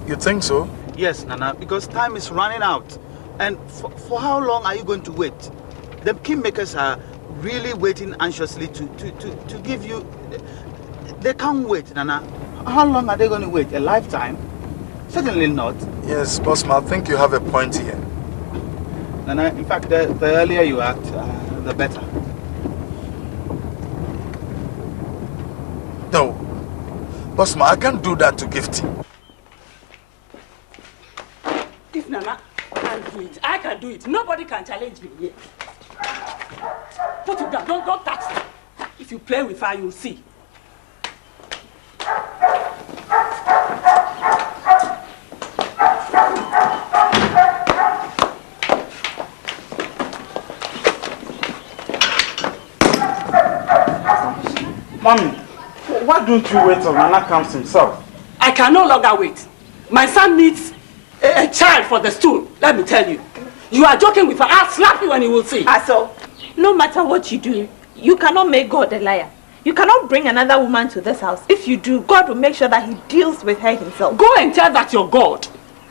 You think so? Yes, Nana, because time is running out. And for how long are you going to wait? The kingmakers are really waiting anxiously to give you... They can't wait, Nana. How long are they going to wait? A lifetime? Certainly not. Yes, Bossman, I think you have a point here. Nana, in fact, the earlier you act, the better. No. Bossman, I can't do that to Gifty. If Nana can't do it, I can do it. Nobody can challenge me here. Put it down. Don't touch it. If you play with her, you'll see. Mommy, why don't you wait till Nana comes himself? I can no longer wait. My son needs a child for the stool. Let me tell you. You are joking with her. I'll slap you and you will see. So, no matter what you do, you cannot make God a liar. You cannot bring another woman to this house. If you do, God will make sure that he deals with her himself. Go and tell that your God,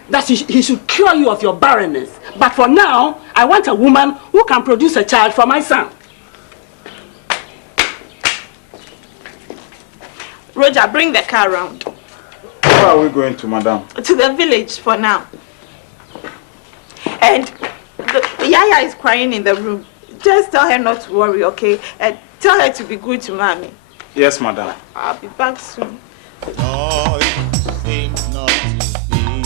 that he should cure you of your barrenness. But for now, I want a woman who can produce a child for my son. Roger, bring the car around. Where are we going to, madam? To the village for now. And the Yaya is crying in the room. Just tell her not to worry, okay? And tell her to be good to mommy. Yes, madam. I'll be back soon. Joy seems not to be.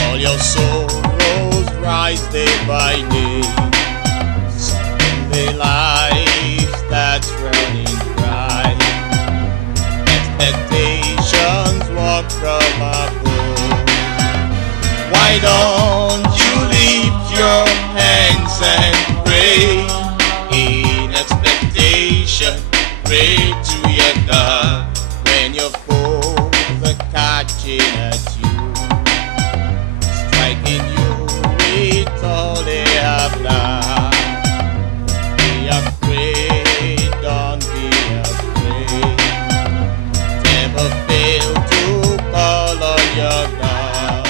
All your sorrows rise day by day. Someday life that's running dry. Expectations walk from above. Why don't you lift your hands and pray? In expectation, pray to your God. When your foes are catching at you, striking you with all they have now. Be afraid, don't be afraid. Never fail to call on your God.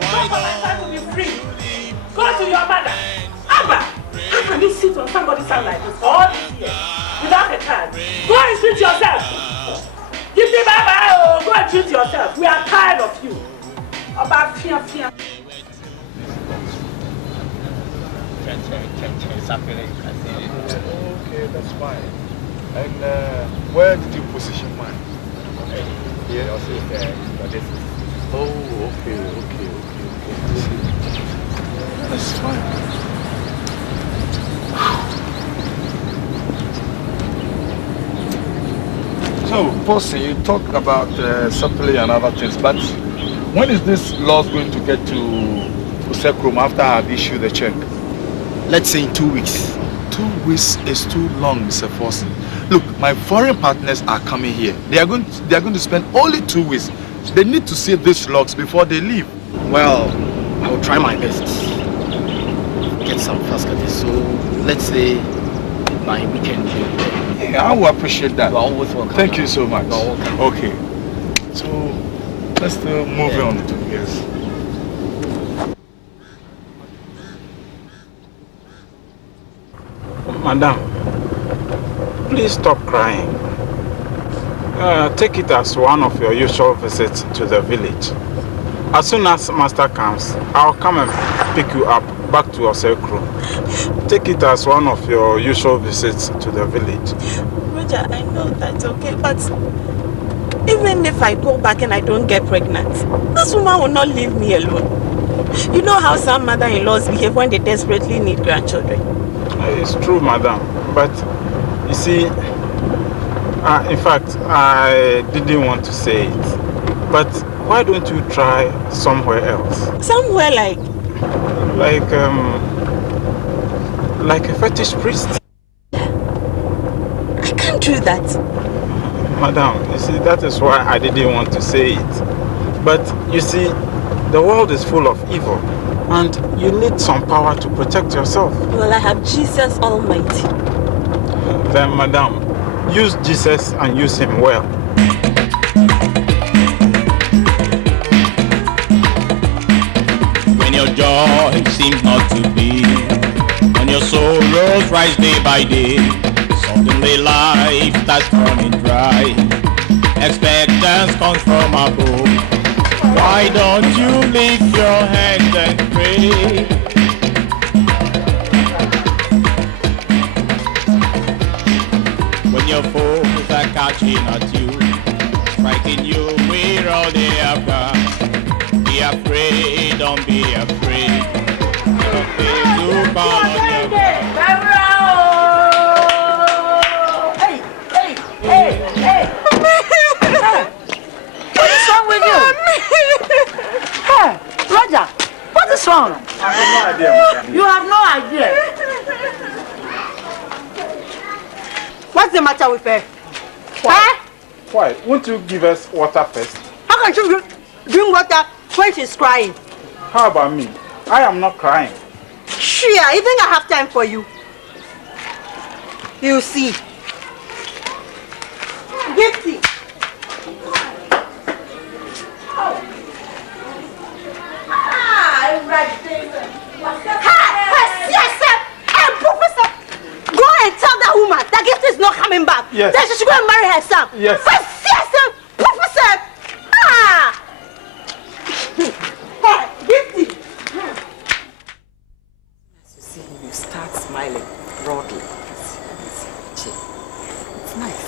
Why don't you free? Go to your mother. Abba! How can you sit on somebody's son like this all these years without a child? Go and treat yourself. Give me Baba. Oh, go and treat yourself. We are tired of you. About fear. Okay, that's fine. And where did you position mine? Here? Oh, okay. That's fine. So, Posse, you talk about supply and other things, but when is this loss going to get to Usekrum after I've issued the check? Let's say in 2 weeks. 2 weeks is too long, Mr. Fossey. Look, my foreign partners are coming here. They are going to spend only 2 weeks. They need to see these logs before they leave. Well, I will try my best. Get some facilities. So let's say my weekend. Yeah, I will appreciate that. You are always welcome. Thank you so much. You are welcome. Okay. So let's move on to this. Madam, please stop crying. Take it as one of your usual visits to the village. As soon as Master comes, I'll come and pick you up back to Osekro. Take it as one of your usual visits to the village. Roger, I know that's okay, but even if I go back and I don't get pregnant, this woman will not leave me alone. You know how some mother-in-laws behave when they desperately need grandchildren. It's true, madam, but you see, in fact, I didn't want to say it, but why don't you try somewhere else? Somewhere like a fetish priest? I can't do that. Madam, you see, that is why I didn't want to say it. But you see, the world is full of evil, and you need some power to protect yourself. Well, I have Jesus Almighty. Then, madam, Use Jesus and use him well. When your joy seems not to be, when your sorrows rise day by day, suddenly life starts running dry. Expectance comes from above. Why don't you lift your hands and pray? When your foes are catching at you, striking you with all they have got, be afraid, don't be afraid. You're afraid to call on your God. Hey! What is wrong with you? Hey, Roger, what is wrong? I have no idea. You have no idea. What's the matter with her? Why? Why? Won't you give us water first? How can she drink water when she's crying? How about me? I am not crying. Sure, you think I have time for you? You see. Gifty. Professor, go and tell that woman that Gifty is not coming back. Yes. That she should go and marry her son. Yes. Professor. Gifty. As you see him, you start smiling broadly. It's nice.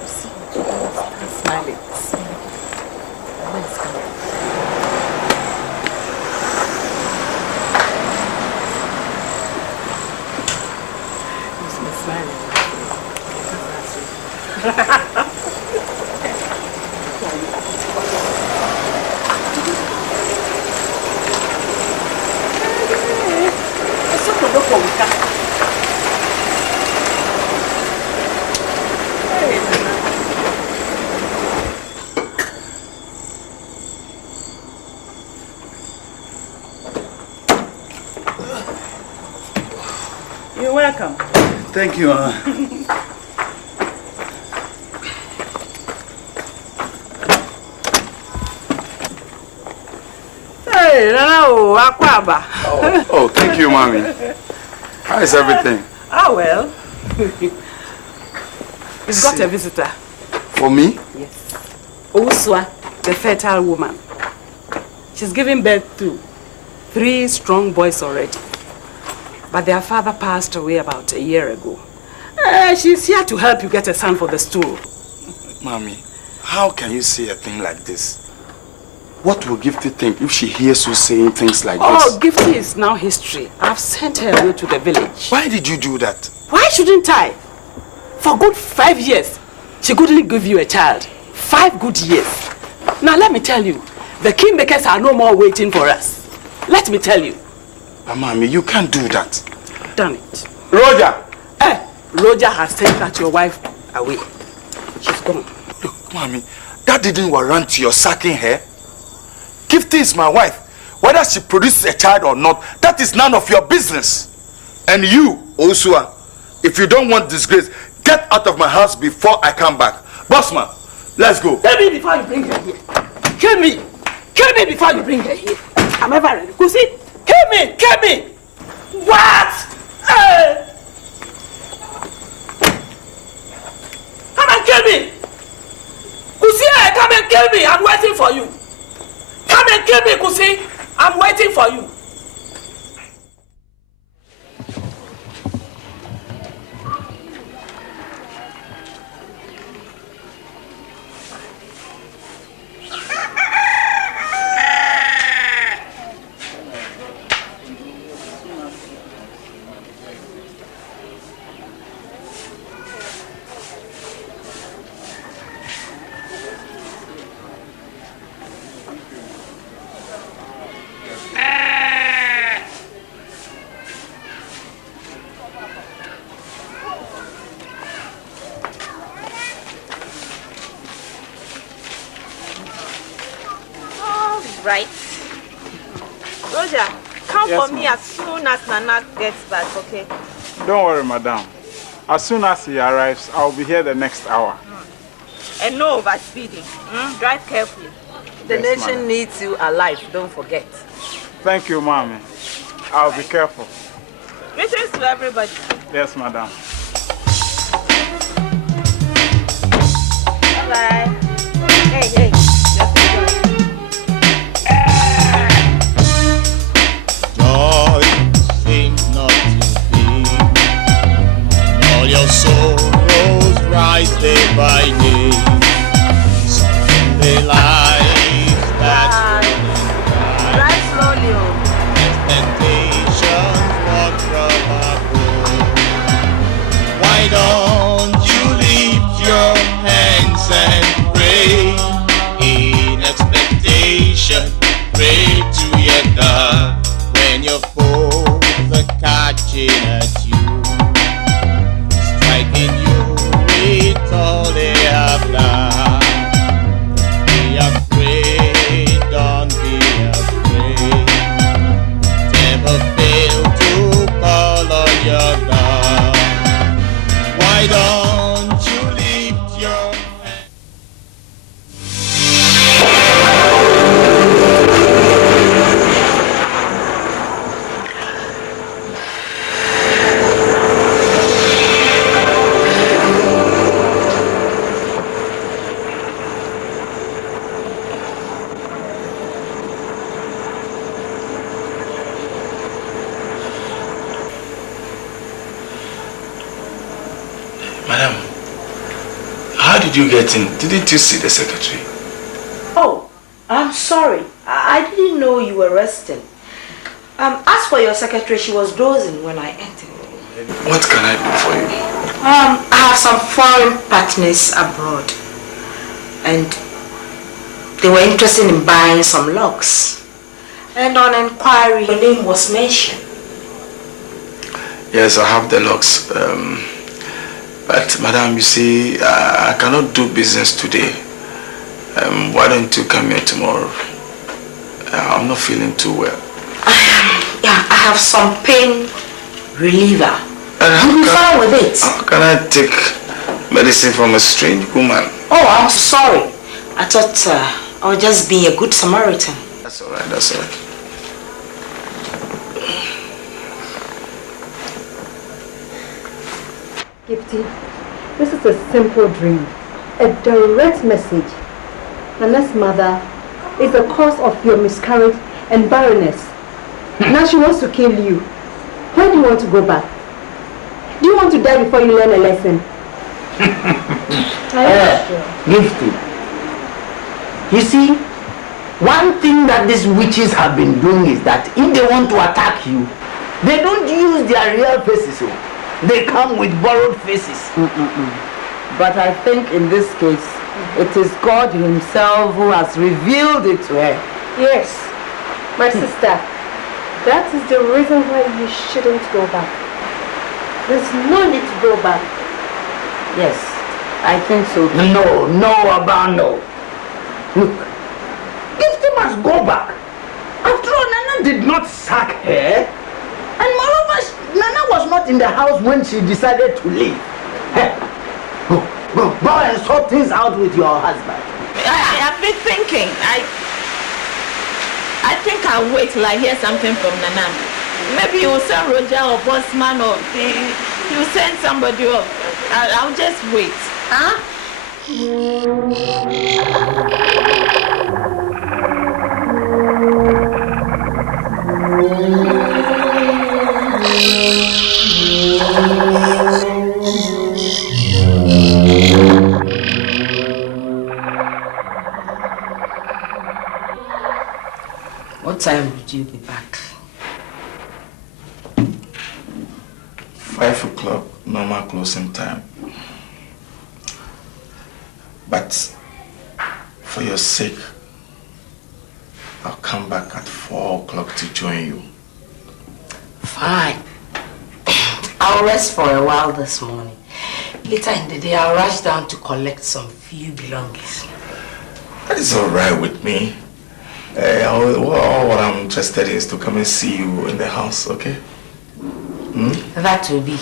You see him, you start smiling. Nice. You're welcome. Thank you. Hey, no, Akwaba. Oh, thank you, Mommy. How is everything? Oh, well. He's got a visitor. For me? Yes. Uswa, the fertile woman. She's given birth to 3 strong boys already. But their father passed away about a year ago. She's here to help you get a son for the stool. Mommy, how can you say a thing like this? What will Gifty think if she hears you saying things like this? Oh, Gifty is now history. I've sent her away to the village. Why did you do that? Why shouldn't I? For good 5 years, she couldn't give you a child. 5 good years. Now let me tell you, the kingmakers are no more waiting for us. Let me tell you. But Mommy, you can't do that. Done it. Roger! Roger has sent that your wife away. She's gone. Look, Mommy, that didn't warrant your sacking her. Gifty is my wife. Whether she produces a child or not, that is none of your business. And you, Osua, if you don't want disgrace, get out of my house before I come back. Bossman, let's go. Kill me before you bring her here. Kill me. Kill me before you bring her here. I'm ever ready. Kusi, kill me. Kill me. What? Come and kill me. Kusi, come and kill me. I'm waiting for you. Come and kill me, Kusi. I'm waiting for you. Right. Roger, come Yes, for me as soon as Nana gets back, okay? Don't worry, madam. As soon as he arrives, I'll be here the next hour. And no overspeeding. Drive carefully. The Yes, nation madam. needs you alive, don't forget. Thank you, Mommy. I'll be careful. Greetings to everybody. Yes, madam. Bye-bye. Hey. Joy seems not to be, and all your sorrows rise day by day. Someday life that's Drive slowly. expectations walk from above. Why don't you lift your hands and pray in expectation? Pray to your God when your foes are catching at you, striking you with all they have done. Be afraid, don't be afraid. Never fail to call on your God. Why don't you lift your Madam, how did you get in? Didn't you see the secretary? Oh, I'm sorry. I didn't know you were resting. As for your secretary, she was dozing when I entered. What can I do for you? I have some foreign partners abroad, and they were interested in buying some logs. And on inquiry, your name was mentioned. Yes, I have the logs. But madam, you see, I cannot do business today. Why don't you come here tomorrow? I'm not feeling too well. Yeah, I have some pain reliever. You'll be fine with it. How can I take medicine from a strange woman? Oh, I'm sorry. I thought I was just being a good Samaritan. That's all right, that's all right. Gifty, this is a simple dream, a direct message. Nana's mother is the cause of your miscarriage and barrenness. Now she wants to kill you. Where do you want to go back? Do you want to die before you learn a lesson? Gifty. You see, one thing that these witches have been doing is that if they want to attack you, they don't use their real faces. They come with borrowed faces. But I think in this case, it is God himself who has revealed it to her. Yes, my sister. That is the reason why you shouldn't go back. There's no need to go back. Yes, I think so. No, about no. Look, Gifty must go back. After all, Nana did not sack her. And moreover, Nana was not in the house when she decided to leave. Hey, go and sort things out with your husband. I've been thinking. I think I'll wait till I hear something from Nana. Maybe he will send Roger or Bossman or he will send somebody up. I'll just wait. Huh? What time would you be back? 5 o'clock, normal closing time. But for your sake, I'll come back at 4 o'clock to join you. Fine. I'll rest for a while this morning. Later in the day, I'll rush down to collect some few belongings. That is all right with me. All what I'm interested in is to come and see you in the house, okay? That will be.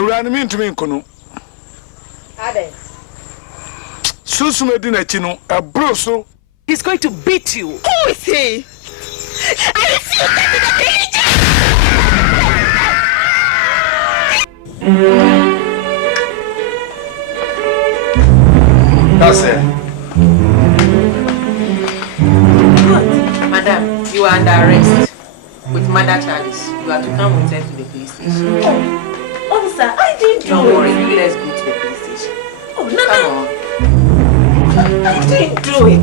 ran me into me kono. Ade. Susume dinachino, a broso. He's going to beat you. Who is he? I refuse to be the villager! That's it. Good. Madam, you are under arrest with murder charges. You are to come with us to the police station. Oh, officer, I didn't do Don't it. worry, you let's go to the police station. Oh, no, Come on. I didn't do it.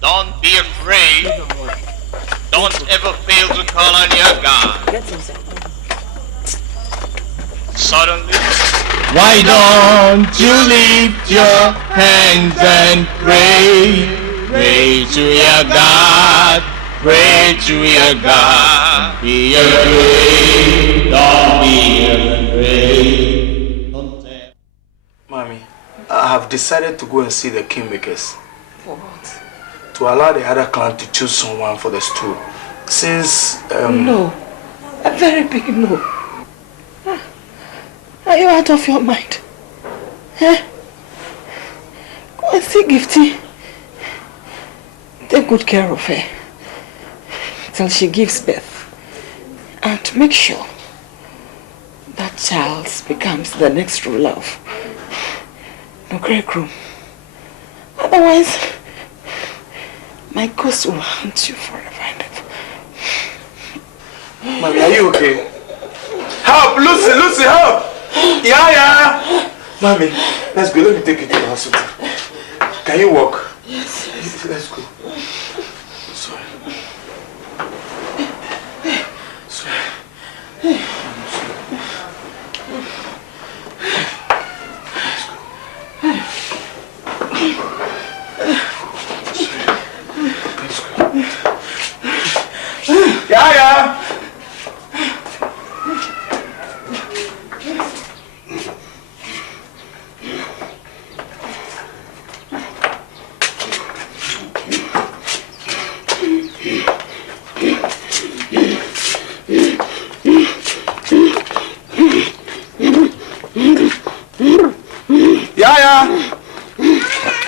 Don't be afraid. Don't ever fail to call on your God. Suddenly, why don't you lift your hands and pray? Pray to your God. Pray to your God. Be afraid. Don't be afraid. Mommy, I have decided to go and see the kingmakers. For what? To allow the other clan to choose someone for the stool. Since, No. A very big no. Are you out of your mind? Eh? Go and see Gifty. Take good care of her till she gives birth. And make sure that child becomes the next ruler of no great room. Otherwise, my ghost will haunt you forever and ever. Mommy, are you okay? Help! Lucy! Lucy, help! Yeah. Mommy, let's go. Let me take you to the hospital. Can you walk? Yes. Let's go. Sorry. Sorry. Yeah.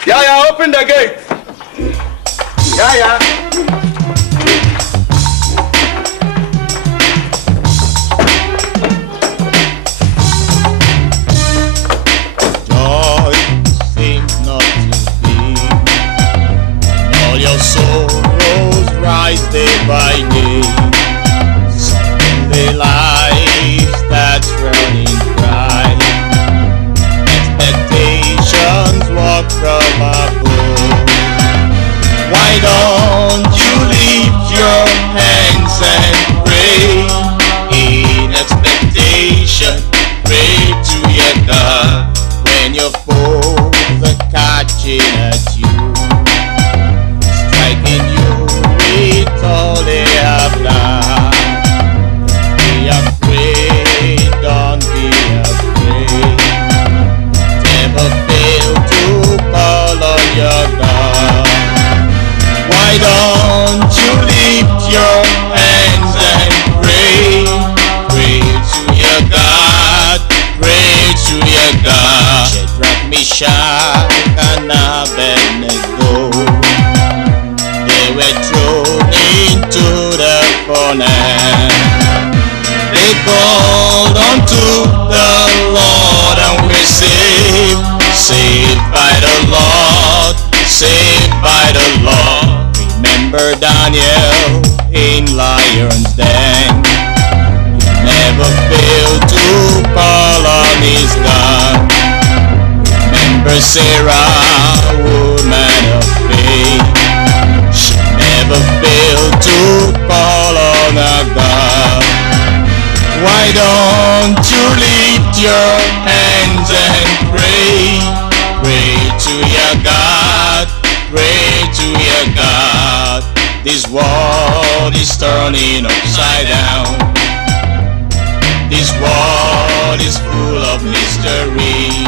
Yaya, open the gate. Yaya. Joy seems not to be. All your sorrows rise day by day. Suddenly life starts running dry. Expectations walk from above. Why don't you lift your hands and pray? In expectation, pray to your God. When your foes are catching at you, striking you with all they have done. Be afraid, don't be afraid. Never fail to call on your God. Why don't you lift your hands and pray? Pray to your God. Pray to your God. Shadrach, Meshach, and Abednego, they were thrown into the furnace. They called unto the Lord and were saved. Saved by the Lord. Saved by the Lord. Remember Daniel in lion's den. He never failed to call on his God. Remember Sarah, woman of faith. She never failed to call on her God. Why don't you lift your hands and pray? Pray to your God. Pray to your God. This world is turning upside down. This world is full of mystery.